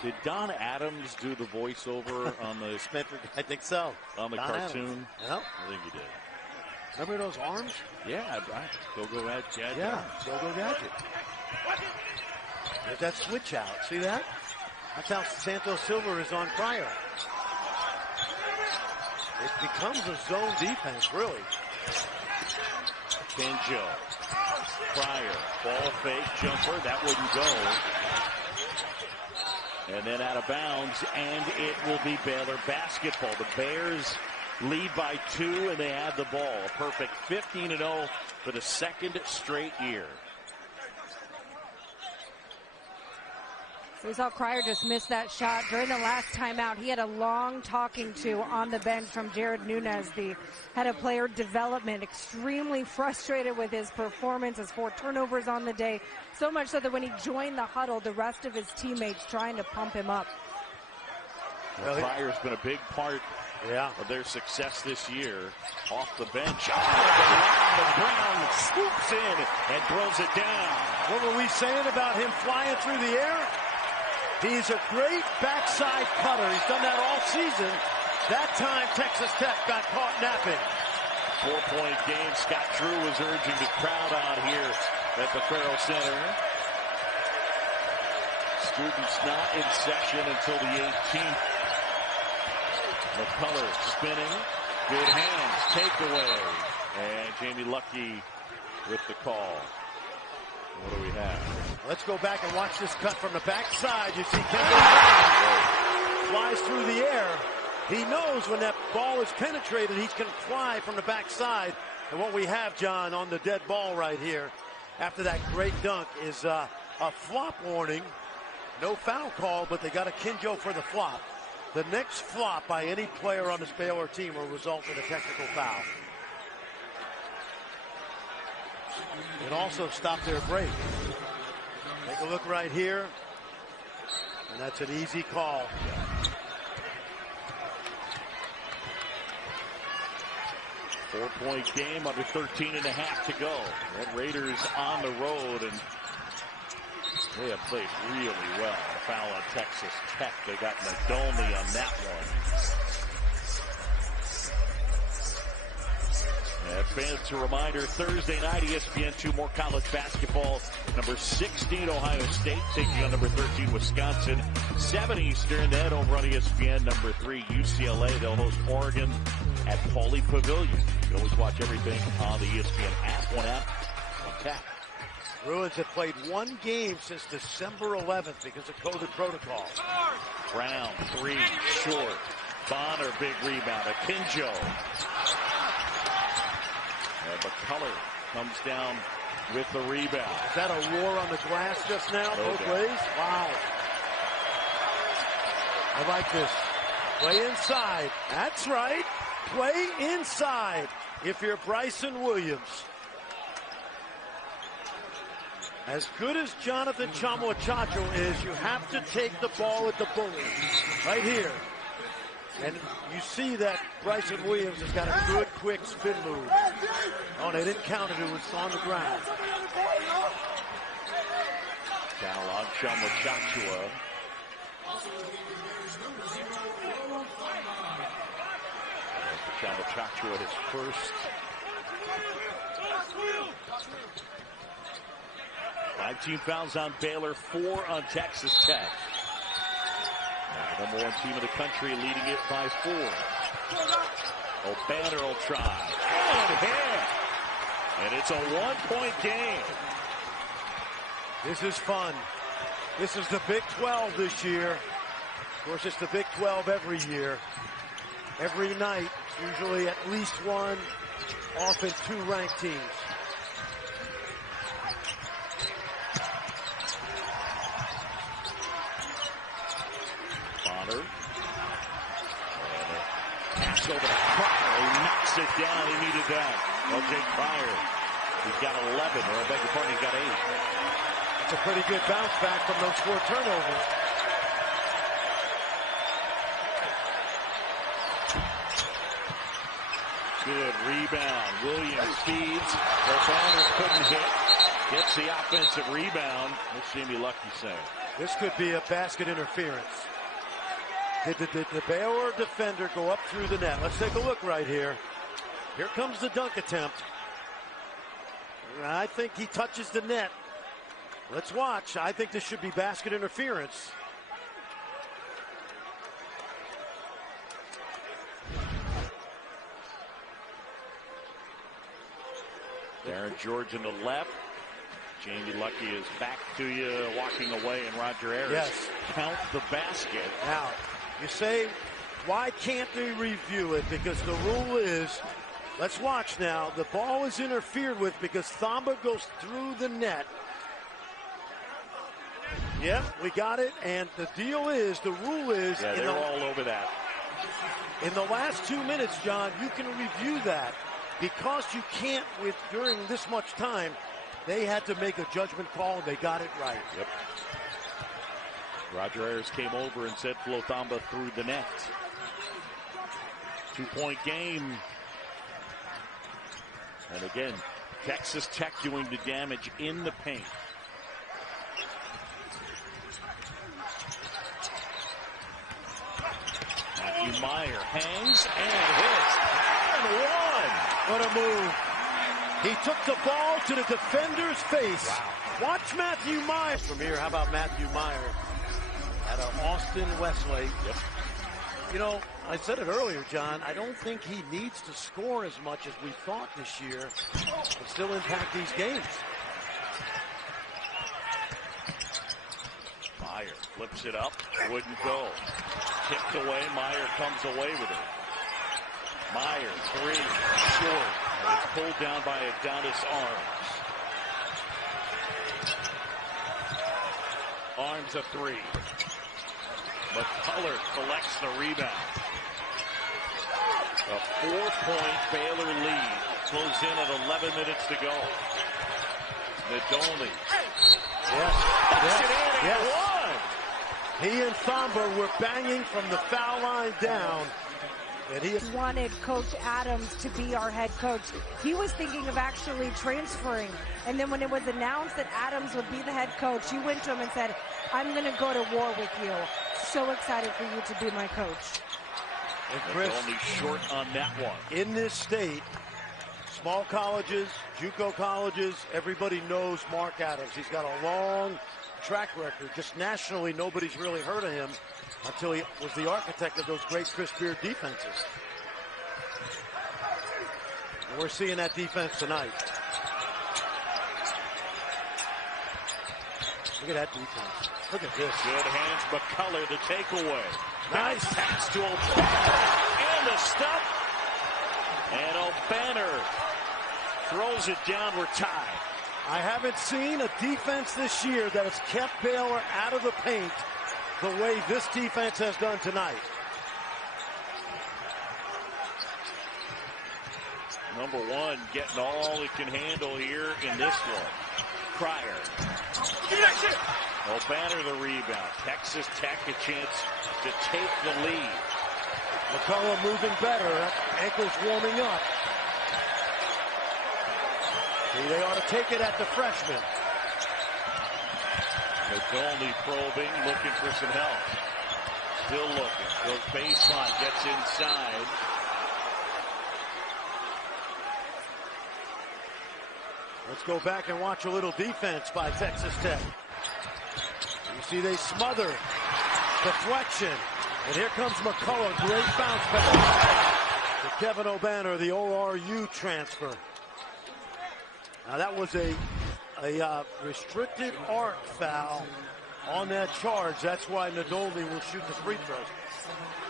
Did Don Adams do the voiceover on the I think so. On the Don cartoon? Yep. I think he did. Remember those arms? Yeah, Go Gadget. Yeah, Go Gadget. There's that switch out. See that? That's how Santos Silva is on Pryor. It becomes a zone defense, really. Kenjo. Pryor. Ball fake jumper. That wouldn't go. And then out of bounds, and it will be Baylor basketball. The Bears lead by 2, and they have the ball. A perfect 15-0 for the second straight year. We saw Cryer just miss that shot during the last timeout. He had a long talking to on the bench from Jared Nunez, the head of player development, extremely frustrated with his performance, his 4 turnovers on the day. So much so that when he joined the huddle, the rest of his teammates trying to pump him up. Well, Cryer's been a big part of their success this year. Off the bench. Brown swoops in and throws it down. What were we saying about him flying through the air? He's a great backside cutter. He's done that all season. That time, Texas Tech got caught napping. 4-point game. Scott Drew was urging the crowd out here at the Farrell Center. Students not in session until the 18th. McCullough spinning. Good hands. Takeaway. And Jamie Luckey with the call. What do we have? Let's go back and watch this cut from the backside. You see Kendall Brown flies through the air. He knows when that ball is penetrated, he can fly from the backside. And what we have, John, on the dead ball right here, after that great dunk, is a flop warning. No foul call, but they got a Kinjo for the flop. The next flop by any player on this Baylor team will result in a technical foul. And also stop their break. Take a look right here. And that's an easy call. Four-point game, under 13.5 to go. And Raiders on the road, and they have played really well. A foul on Texas Tech. They got Nadomi on that one. And fans, a reminder, Thursday night, ESPN2, more college basketball. Number 16, Ohio State, taking on number 13, Wisconsin. 7 Eastern, then over on ESPN, number 3, UCLA. They'll host Oregon at Pauley Pavilion. You can always watch everything on the ESPN app, one app, on tap. Bruins have played 1 game since December 11th because of COVID protocol. Brown, 3, short. Bonner, big rebound. Akinjo. And McCullough comes down with the rebound. Is that a war on the glass just now, both ways? Wow. I like this. Play inside. That's right. Play inside if you're Bryson Williams. As good as Jonathan Chamuachacho is, you have to take the ball at the bully. Right here. And you see that Bryson Williams has got a good, quick spin move. Oh, they didn't count it. It was on the ground. Foul on Chamuachacho. Chamuachacho at his first. 5 fouls on Baylor, 4 on Texas Tech. The number 1 team in the country leading it by 4. O'Banner will try. And hit. And it's a 1-point game. This is fun. This is the Big 12 this year. course, it's the Big 12 every year. Every night, usually at least one, often two ranked teams. Bonner. Pass over to Pryor, who knocks it down. He needed that. L.J. Pryor, he's got 11, or I beg your pardon, he's got 8. It's a pretty good bounce back from those 4 turnovers. Good rebound. Williams feeds. O'Banner couldn't hit. Gets the offensive rebound. What's Jamie Lucky say? This could be a basket interference. Did the Baylor defender go up through the net? Let's take a look right here. Here comes the dunk attempt. I think he touches the net. Let's watch. I think this should be basket interference. Darren George in the left. Jamie Lucky is back to you, walking away, and Roger Ayers. Yes. Count the basket. Now, you say, why can't they review it? Because the rule is, let's watch now. The ball is interfered with because Thamba goes through the net. Yep, we got it. And the deal is, the rule is. Yeah, they're all over that. In the last 2 minutes, John, you can review that. Because you can't during this much time, they had to make a judgment call, and they got it right. Yep. Roger Ayers came over and said Flo Thamba through the net. 2-point game. And again, Texas Tech doing the damage in the paint. Matthew Meyer hangs and hits. And one. What a move. He took the ball to the defender's face. Wow. Watch Matthew Meyer. From here, how about Matthew Meyer at Austin Westlake? Yep. You know, I said it earlier, John, I don't think he needs to score as much as we thought this year, but still impact these games. Meyer flips it up, wouldn't go. Tipped away, Meyer comes away with it. Meyer, 3, short. And it's pulled down by Adonis Arms. Arms a 3. McCullough collects the rebound. A 4-point Baylor lead. Close in at 11 minutes to go. Nadolny. Yes. He and Thamba were banging from the foul line down. And he wanted Coach Adams to be our head coach. He was thinking of actually transferring. And then when it was announced that Adams would be the head coach, he went to him and said, I'm going to go to war with you. So excited for you to be my coach. And Chris, only short on that one. In this state, small colleges, JUCO colleges, everybody knows Mark Adams. He's got a long track record. Just nationally, nobody's really heard of him until he was the architect of those great Chris Beard defenses. And we're seeing that defense tonight. Look at that defense. Look at this. Good hands, McCullough, the takeaway. Nice pass to O'Banner. And the stop. And O'Banner throws it down. We're tied. I haven't seen a defense this year that has kept Baylor out of the paint the way this defense has done tonight. Number one getting all it can handle here in this one. Pryor. O'Banner the rebound. Texas Tech a chance to take the lead. McCullough moving better. Ankles warming up. See, they ought to take it at the freshman. Nadolny probing, looking for some help. Still looking. Goes baseline, gets inside. Let's go back and watch a little defense by Texas Tech. You see they smother. Deflection. And here comes McCullough. Great bounce back to Kevin O'Banner, the ORU transfer. Now that was a restricted arc foul on that charge. That's why Nadolny will shoot the free throws.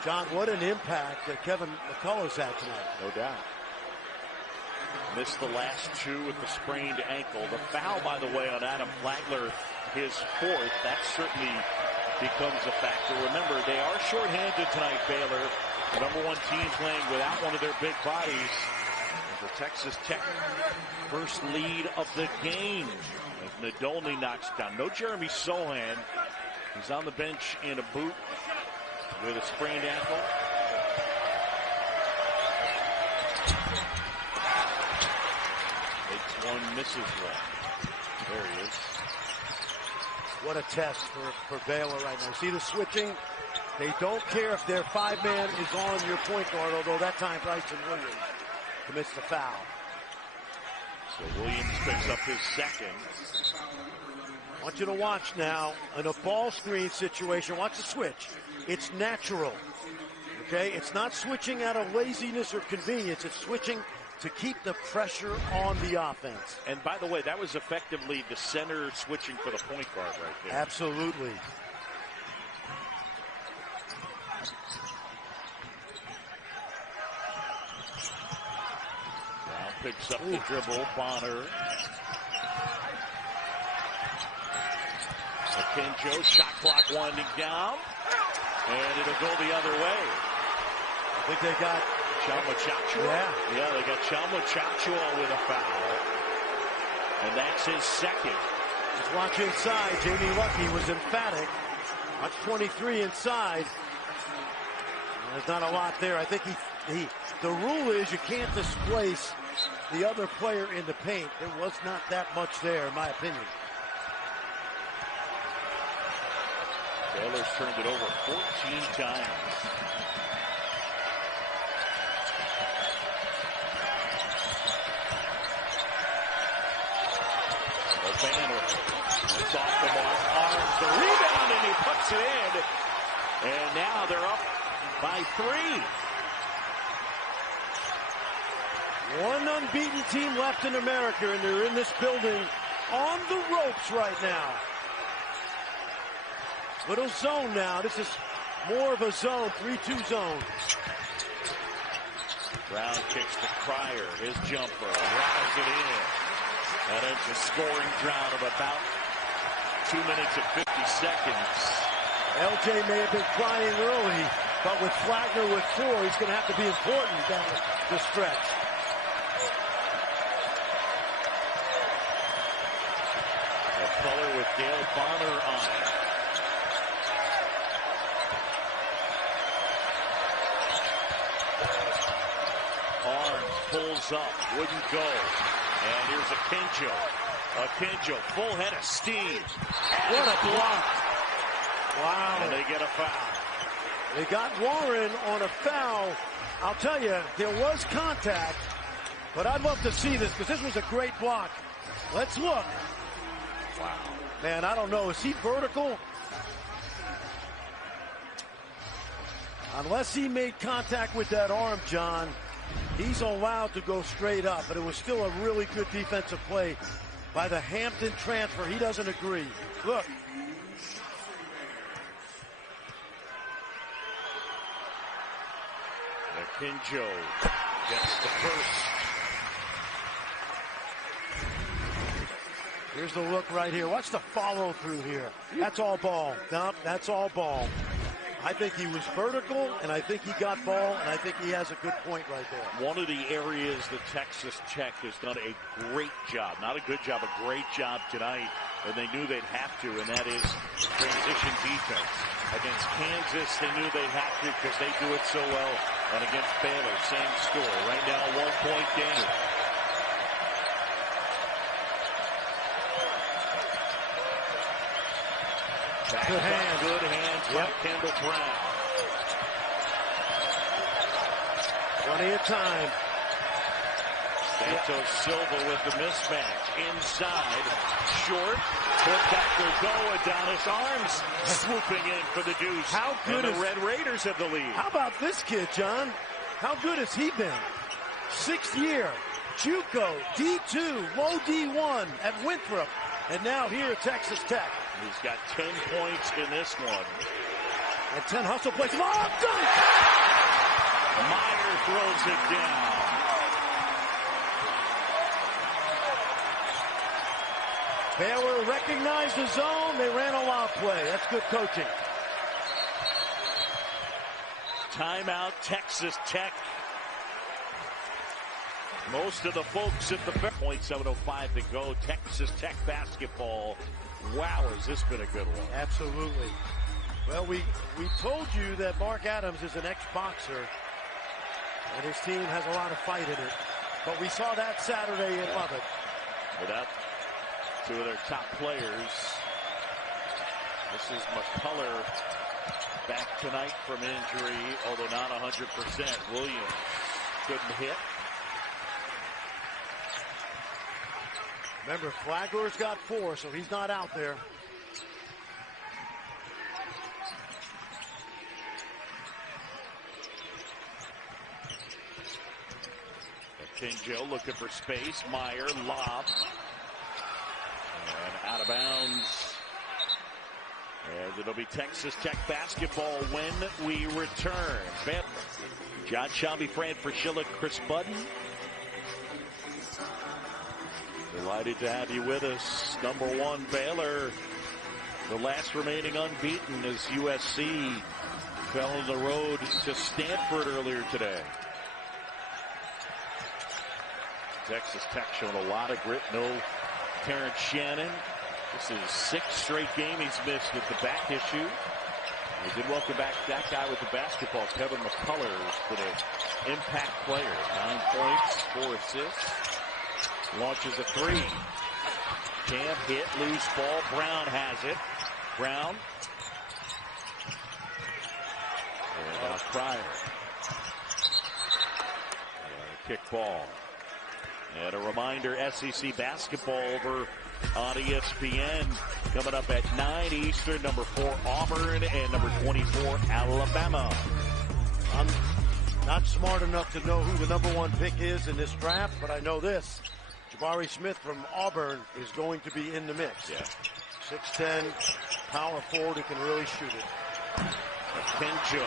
John, what an impact that Kevin McCullough's had tonight. No doubt. Missed the last two with the sprained ankle. The foul, by the way, on Adam Flagler, his fourth. That certainly becomes a factor. Remember, they are shorthanded tonight, Baylor. The #1 team playing without one of their big bodies. The Texas Tech first lead of the game. As Nadolny knocks down. No Jeremy Sohan. He's on the bench in a boot with a sprained ankle. Makes one, misses one. There he is. What a test for Baylor right now. See the switching? They don't care if their 5-man is on your point guard, although that time Bryson Williams commits the foul. So Williams picks up his second. I want you to watch now in a ball screen situation. Watch the switch. It's natural. Okay? It's not switching out of laziness or convenience. It's switching to keep the pressure on the offense. And by the way, that was effectively the center switching for the point guard right there. Absolutely. Brown picks up the dribble. Bonner. Akinjo, shot clock winding down. And it'll go the other way. I think they got Chalma Chachua? Yeah, they got Chalma Chachua with a foul. And that's his second. Let's watch inside. Jamie Luckey was emphatic. Watch 23 inside. There's not a lot there. I think the rule is you can't displace the other player in the paint. There was not that much there, in my opinion. Baylor's turned it over 14 times. Banner. It's off the mark. Arms the rebound, and he puts it in. And now they're up by 3. One unbeaten team left in America, and they're in this building on the ropes right now. Little zone now. This is more of a zone, 3-2 zone. Brown kicks to Cryer. His jumper. Rides it in. That ends a scoring drought of about 2 minutes and 50 seconds. LJ may have been crying early, but with Flagler with 4, he's going to have to be important down the stretch. Color with Dale Bonner on it. Arms pulls up, wouldn't go. And here's Akinjo. Akinjo, full head of steam. What a block. Wow. And they get a foul. They got Warren on a foul. I'll tell you, there was contact, but I'd love to see this because this was a great block. Let's look. Wow. Man, I don't know. Is he vertical? Unless he made contact with that arm, John, he's allowed to go straight up, but it was still a really good defensive play by the Hampton transfer. He doesn't agree. Look. Akinjo gets the first. Here's the look right here. Watch the follow through here. That's all ball. No, that's all ball. I think he was vertical, and I think he got ball, and I think he has a good point right there. One of the areas that Texas Tech has done a great job, not a good job, a great job tonight, and they knew they'd have to, and that is transition defense. Against Kansas, they knew they'd have to because they do it so well, and against Baylor, same story. Right now, 1-point game. Good hands. Good hands by Kendall Brown. Plenty of time. Santos Silva with the mismatch. Inside. Short. Put back will go. Adonis Arms swooping in for the deuce. How good and the Red Raiders have the lead. How about this kid, John? How good has he been? 6th year. JUCO, D2, low D1 at Winthrop. And now here at Texas Tech. He's got 10 points in this one. And 10 hustle plays. Oh, dunk! Meyer throws it down. Baylor recognized the zone. They ran a lob play. That's good coaching. Timeout, Texas Tech. Most of the folks at the 0.705 to go. Texas Tech basketball. Wow, has this been a good one? Absolutely. Well, we told you that Mark Adams is an ex-boxer, and his team has a lot of fight in it. But we saw that Saturday and love it. Without two of their top players. This is McCullough back tonight from injury, although not 100%. Williams couldn't hit. Remember, Flagler's got 4, so he's not out there. King Joe looking for space. Meyer, lob. And out of bounds. And it'll be Texas Tech basketball when we return. John Shelby, Fran Fraschilla, Chris Budden. Delighted to have you with us. Number 1, Baylor. The last remaining unbeaten as USC fell on the road to Stanford earlier today. Texas Tech showing a lot of grit. No Terrence Shannon. This is 6th straight game he's missed with the back issue. We did welcome back that guy with the basketball, Kevin McCullough, for the impact player. 9 points, 4 assists. Launches a 3. Can't hit, loose ball. Brown has it. Brown. And Pryor. Kick ball. And a reminder, SEC basketball over on ESPN coming up at 9 Eastern. Number 4 Auburn and number 24 Alabama. I'm not smart enough to know who the number 1 pick is in this draft, but I know this. Jabari Smith from Auburn is going to be in the mix. Yeah. 6'10", power forward who can really shoot it. Kenjo,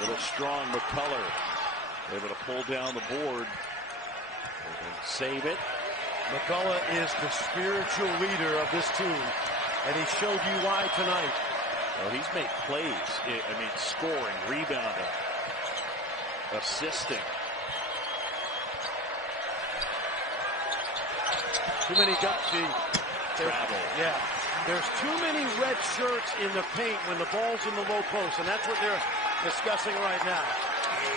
little strong McCullough, able to pull down the board and save it. McCullough is the spiritual leader of this team, and he showed you why tonight. Well, he's made plays. I mean, scoring, rebounding, assisting. Too many guts. Travel. Yeah. There's too many red shirts in the paint when the ball's in the low post, and that's what they're discussing right now.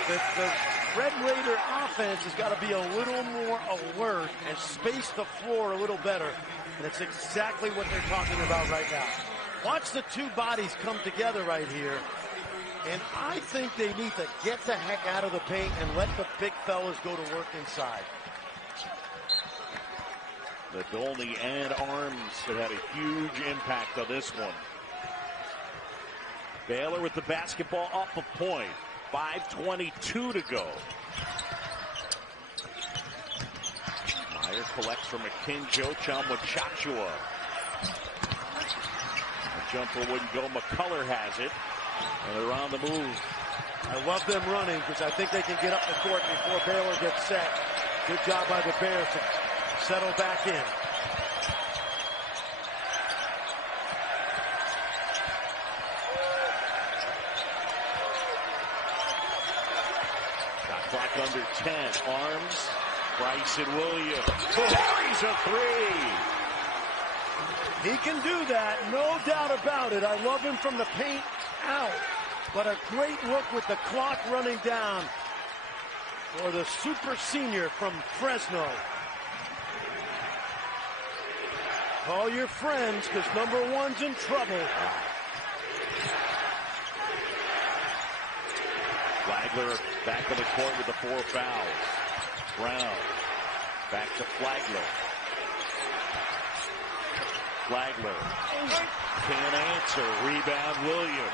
The Red Raider offense has got to be a little more alert and space the floor a little better, and it's exactly what they're talking about right now. Watch the two bodies come together right here, and I think they need to get the heck out of the paint and let the big fellas go to work inside. The Dolney and Arms have had a huge impact on this one. Baylor with the basketball up a point. 5:22 to go. Meyer collects from McKinjo. Chachua. The jumper wouldn't go. McCullough has it. And they're on the move. I love them running because I think they can get up the court before Baylor gets set. Good job by the Bears to settle back in. Shot clock under 10. Arms. Bryson Williams. Buries a 3. He can do that, no doubt about it. I love him from the paint out. But a great look with the clock running down for the super senior from Fresno. Call your friends because number 1's in trouble. Flagler back on the court with the 4 fouls. Brown back to Flagler. Flagler can't answer. Rebound Williams.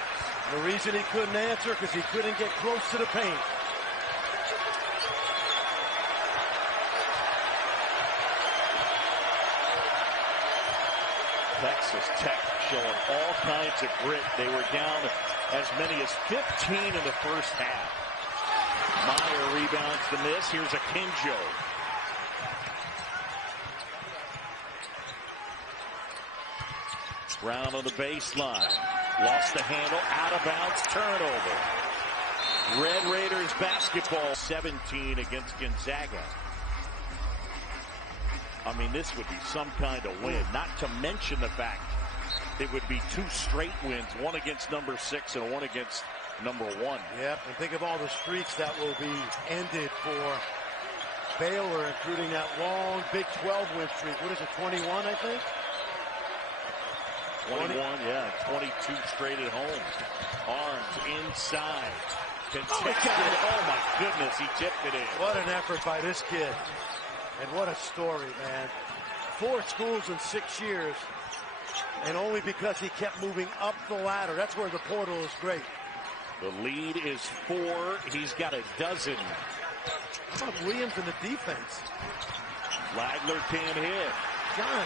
The reason he couldn't answer because he couldn't get close to the paint. Texas Tech showing all kinds of grit. They were down as many as 15 in the first half. Meyer rebounds the miss. Here's a Akinjo. Brown on the baseline. Lost the handle. Out of bounds. Turnover. Red Raiders basketball. 17 against Gonzaga. I mean, this would be some kind of win. Not to mention the fact it would be 2 straight wins. One against number 6 and one against number 1. Yep, and think of all the streaks that will be ended for Baylor, including that long Big 12 win streak. What is it, 21, I think? 21, yeah, 22 straight at home. Arms inside. Contested. Oh, my goodness, he tipped it in. What an effort by this kid. And what a story, man. 4 schools in 6 years, and only because he kept moving up the ladder. That's where the portal is great. The lead is 4. He's got a dozen. How about Williams in the defense? Flagler can't hit. John,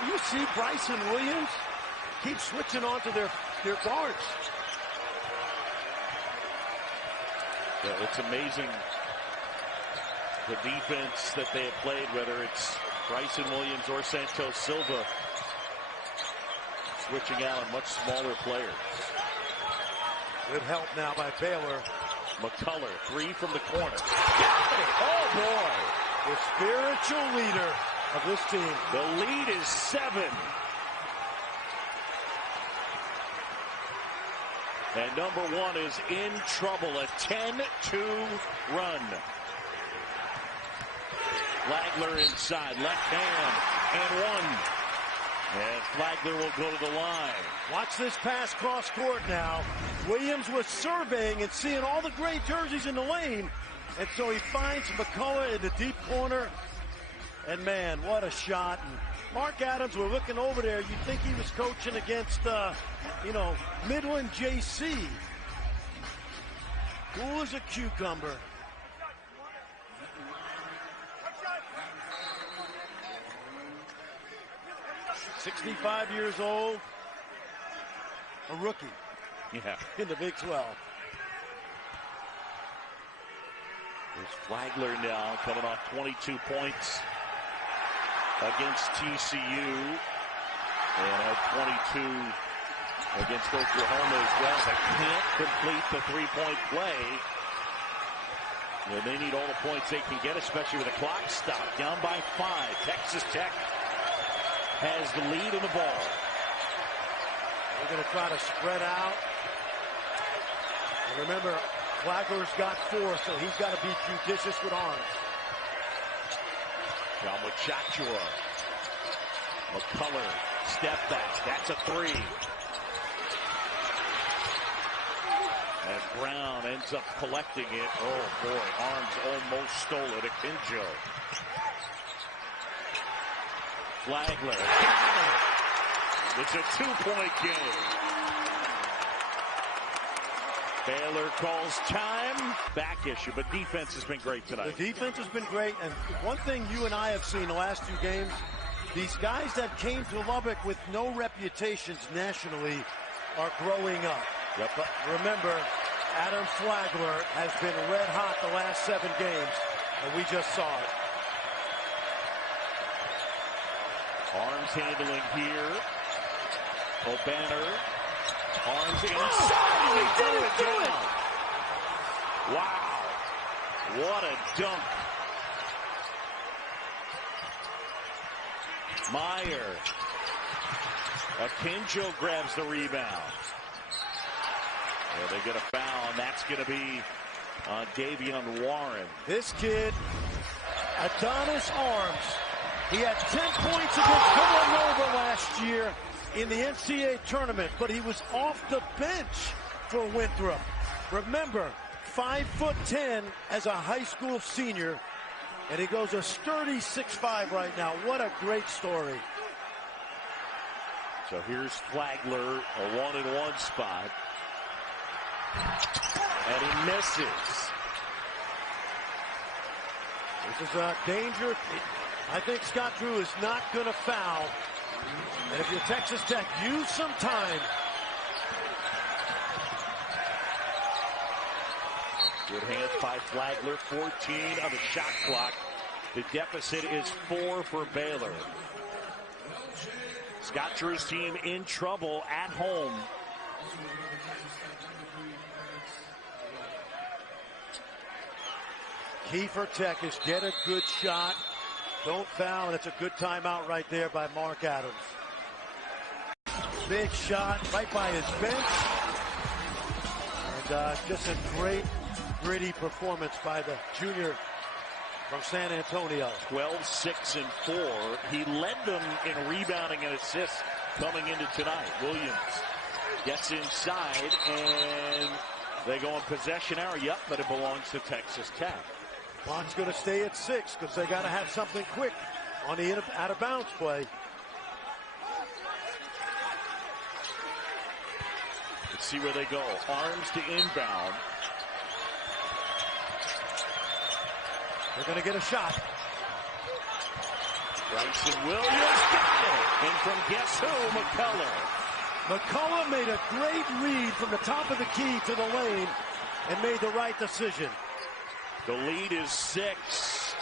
do you see Bryson Williams keep switching on to their guards? Yeah, it's amazing the defense that they have played, whether it's Bryson Williams or Santos Silva, switching out on much smaller players. Good help now by Baylor. McCullough, 3 from the corner. Got it! Oh, boy! The spiritual leader of this team. The lead is 7. And number 1 is in trouble. A 10-2 run. Flagler inside, left hand, and 1. And Flagler will go to the line. Watch this pass cross court now. Williams was surveying and seeing all the gray jerseys in the lane. And so he finds McCullough in the deep corner. And man, what a shot. And Mark Adams, we're looking over there. You'd think he was coaching against, Midland JC. Cool as a cucumber. $65 years old, a rookie. Yeah. In the Big 12. There's Flagler now coming off 22 points against TCU and had 22 against Oklahoma as well. They can't complete the 3-point play. They need all the points they can get, especially with the clock stopped. Down by 5. Texas Tech has the lead in the ball. They're going to try to spread out. And remember, Flagler's got 4, so he's got to be judicious with arms. John with Chachua. McCullough, step back. That's a 3. And Brown ends up collecting it. Oh, boy. Arms almost stole it. Akinjo. Flagler. It's a 2-point game. Baylor calls time. Back issue, but defense has been great tonight. The defense has been great, and one thing you and I have seen the last 2 games, these guys that came to Lubbock with no reputations nationally are growing up. Yep. But remember, Adam Flagler has been red hot the last 7 games, and we just saw it. Arms handling here. O'Banner. Arms inside. He didn't do it. Wow. What a dunk. Meyer. Akinjo grabs the rebound. Well, they get a foul, and that's going to be on Davion Warren. This kid, Adonis Arms, he had 10 points against Villanova last year in the NCAA tournament, but he was off the bench for Winthrop. Remember, 5'10" as a high school senior, and he goes a sturdy 6'5" right now. What a great story. So here's Flagler, a 1-and-1 spot. And he misses. This is a danger. I think Scott Drew is not going to foul And if you're Texas Tech, use some time. Good hands by Flagler. 14 on the shot clock. The deficit is 4 for Baylor. Scott Drew's team in trouble at home. Key for Tech is get a good shot. Don't foul, and it's a good timeout right there by Mark Adams. Big shot right by his bench. And just a great, gritty performance by the junior from San Antonio. 12, 6, and 4. He led them in rebounding and assists coming into tonight. Williams gets inside, and they go in possession arrow. Yep, but it belongs to Texas Tech. Clock's going to stay at 6 because they got to have something quick on the out of bounds play. Let's see where they go. Arms to inbound. They're going to get a shot. Bryson Williams got it. And from guess who? McCullough. McCullough made a great read from the top of the key to the lane and made the right decision. The lead is 6.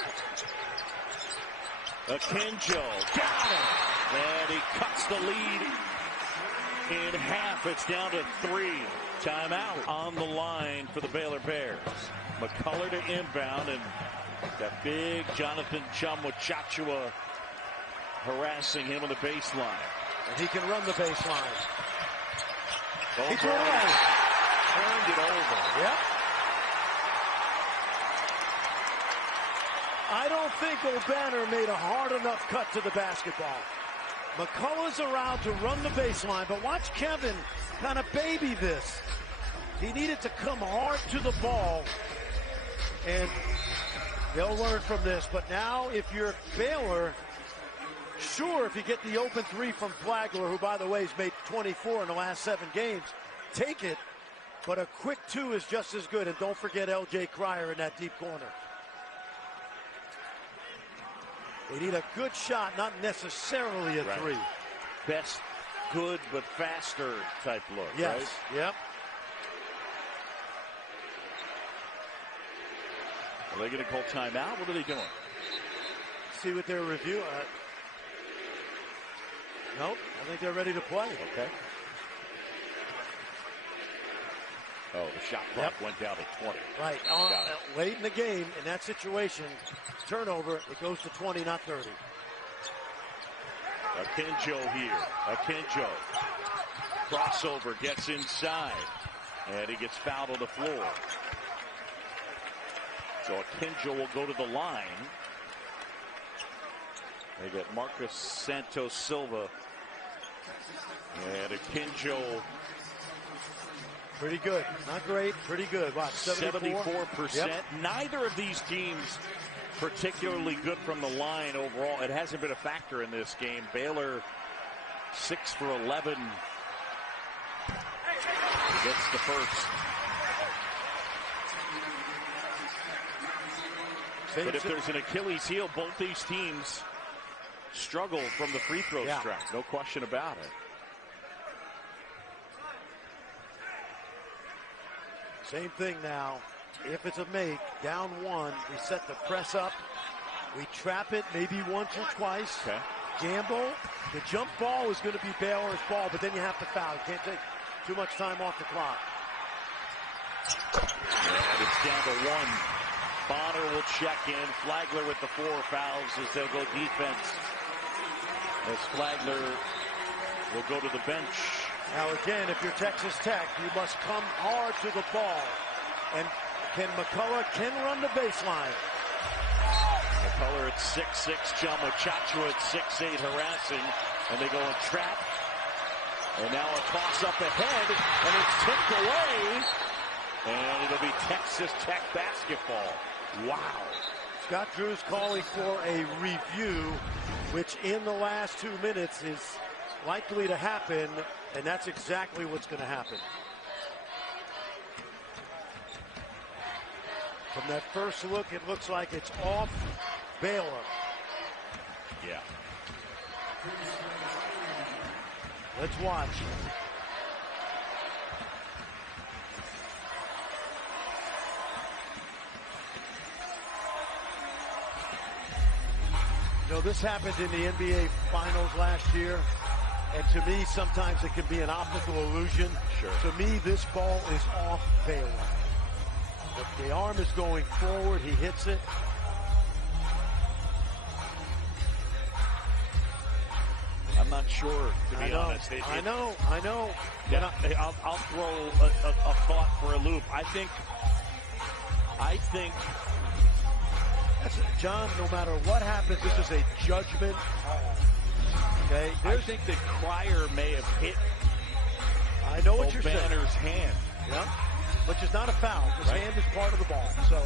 Akinjo got it. And he cuts the lead in half. It's down to 3. Timeout on the line for the Baylor Bears. McCullough to inbound, and that big Jonathan Chumwa harassing him on the baseline. And he can run the baseline. He turned it over. Yep. I don't think O'Banner made a hard enough cut to the basketball. McCullough's around to run the baseline, but watch Kevin kind of baby this. He needed to come hard to the ball, and they'll learn from this. But now, if you're Baylor, sure, if you get the open 3 from Flagler, who, by the way, has made 24 in the last 7 games, take it. But a quick 2 is just as good. And don't forget L.J. Cryer in that deep corner. They need a good shot, not necessarily a 3. Best good but faster type look, yes. Right? Yep. Are they going to call timeout? What are they doing? See what their review. Nope. I think they're ready to play. Okay. Oh, the shot clock went down to 20. Right. Late in the game, in that situation, turnover, it goes to 20, not 30. Akinjo here. Akinjo. Crossover, gets inside. And he gets fouled on the floor. So Akinjo will go to the line. They get Marcus Santos Silva. And Akinjo. Pretty good. Not great. Pretty good. What, 74%. Yep. Neither of these teams particularly good from the line overall. It hasn't been a factor in this game. Baylor 6 for 11. He gets the first. But if there's an Achilles heel, both these teams struggle from the free throw strike. No question about it. Same thing now. If it's a make, down 1, we set the press up. We trap it maybe once or twice. Okay. Gamble. The jump ball is going to be Baylor's ball, but then you have to foul. You can't take too much time off the clock. And it's down to 1. Bonner will check in. Flagler with the 4 fouls as they'll go defense. As Flagler will go to the bench. Now again, if you're Texas Tech, you must come hard to the ball. And McCullough can run the baseline. McCullough at 6'6", Chumwa at 6'8", harassing. And they go and trap. And now a toss up ahead, and it's tipped away. And it'll be Texas Tech basketball. Wow. Scott Drew's calling for a review, which in the last 2 minutes is likely to happen, and that's exactly what's going to happen. From that first look, it looks like it's off Baylor. Yeah. Let's watch. You know, this happened in the NBA Finals last year, and to me, sometimes it can be an optical illusion. Sure. To me, this ball is off Baylor. If the arm is going forward, he hits it. I'm not sure, to be honest. I know. Yeah, I'll throw a thought for a loop. I think John, no matter what happens, this is a judgment call. Okay? I think that Cryer may have hit I know what you're saying. Banner's hand. Yeah. Which is not a foul. His hand is part of the ball. So.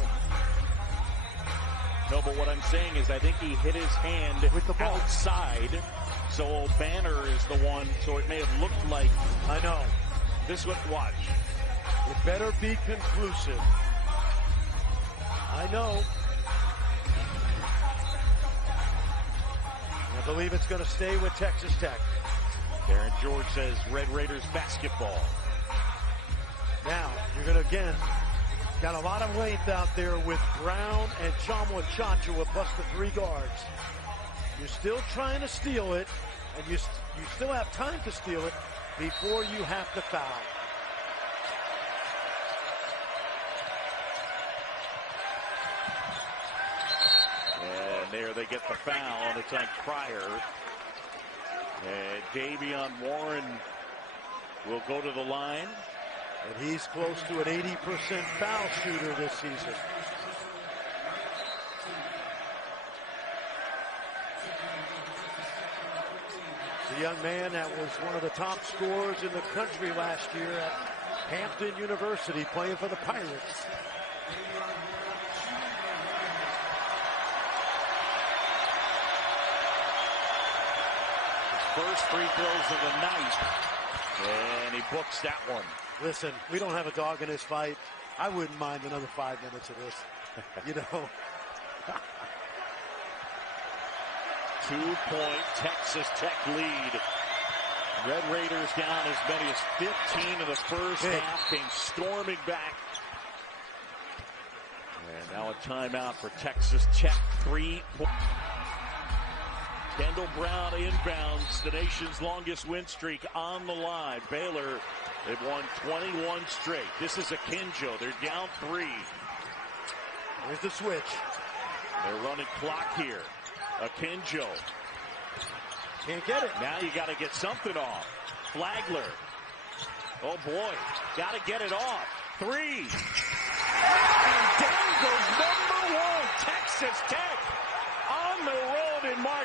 No, but what I'm saying is I think he hit his hand with the ball outside. So Banner is the one. So it may have looked like. I know. This one, watch. It better be conclusive. I know. I believe it's going to stay with Texas Tech. Darren George says Red Raiders basketball. Now, you're going to, again, got a lot of length out there with Brown and Chamwa Chachua plus the 3 guards. You're still trying to steal it, and you still have time to steal it before you have to foul. And there they get the foul, and it's on Cryer. And Davion Warren will go to the line. And he's close to an 80% foul shooter this season. The young man that was one of the top scorers in the country last year at Hampton University playing for the Pirates. First free throws of the night, and he books that one. Listen, we don't have a dog in this fight. I wouldn't mind another 5 minutes of this. You know. 2-point Texas Tech lead. Red Raiders down as many as 15 in the first half, came storming back. And now a timeout for Texas Tech. 3 points. Kendall Brown inbounds, the nation's longest win streak on the line. Baylor, they've won 21 straight. This is Akinjo. They're down 3. There's the switch. They're running clock here. Akinjo. Can't get it. Now you got to get something off. Flagler. Oh boy, got to get it off. 3. And down goes number 1, Texas Tech on the road in March.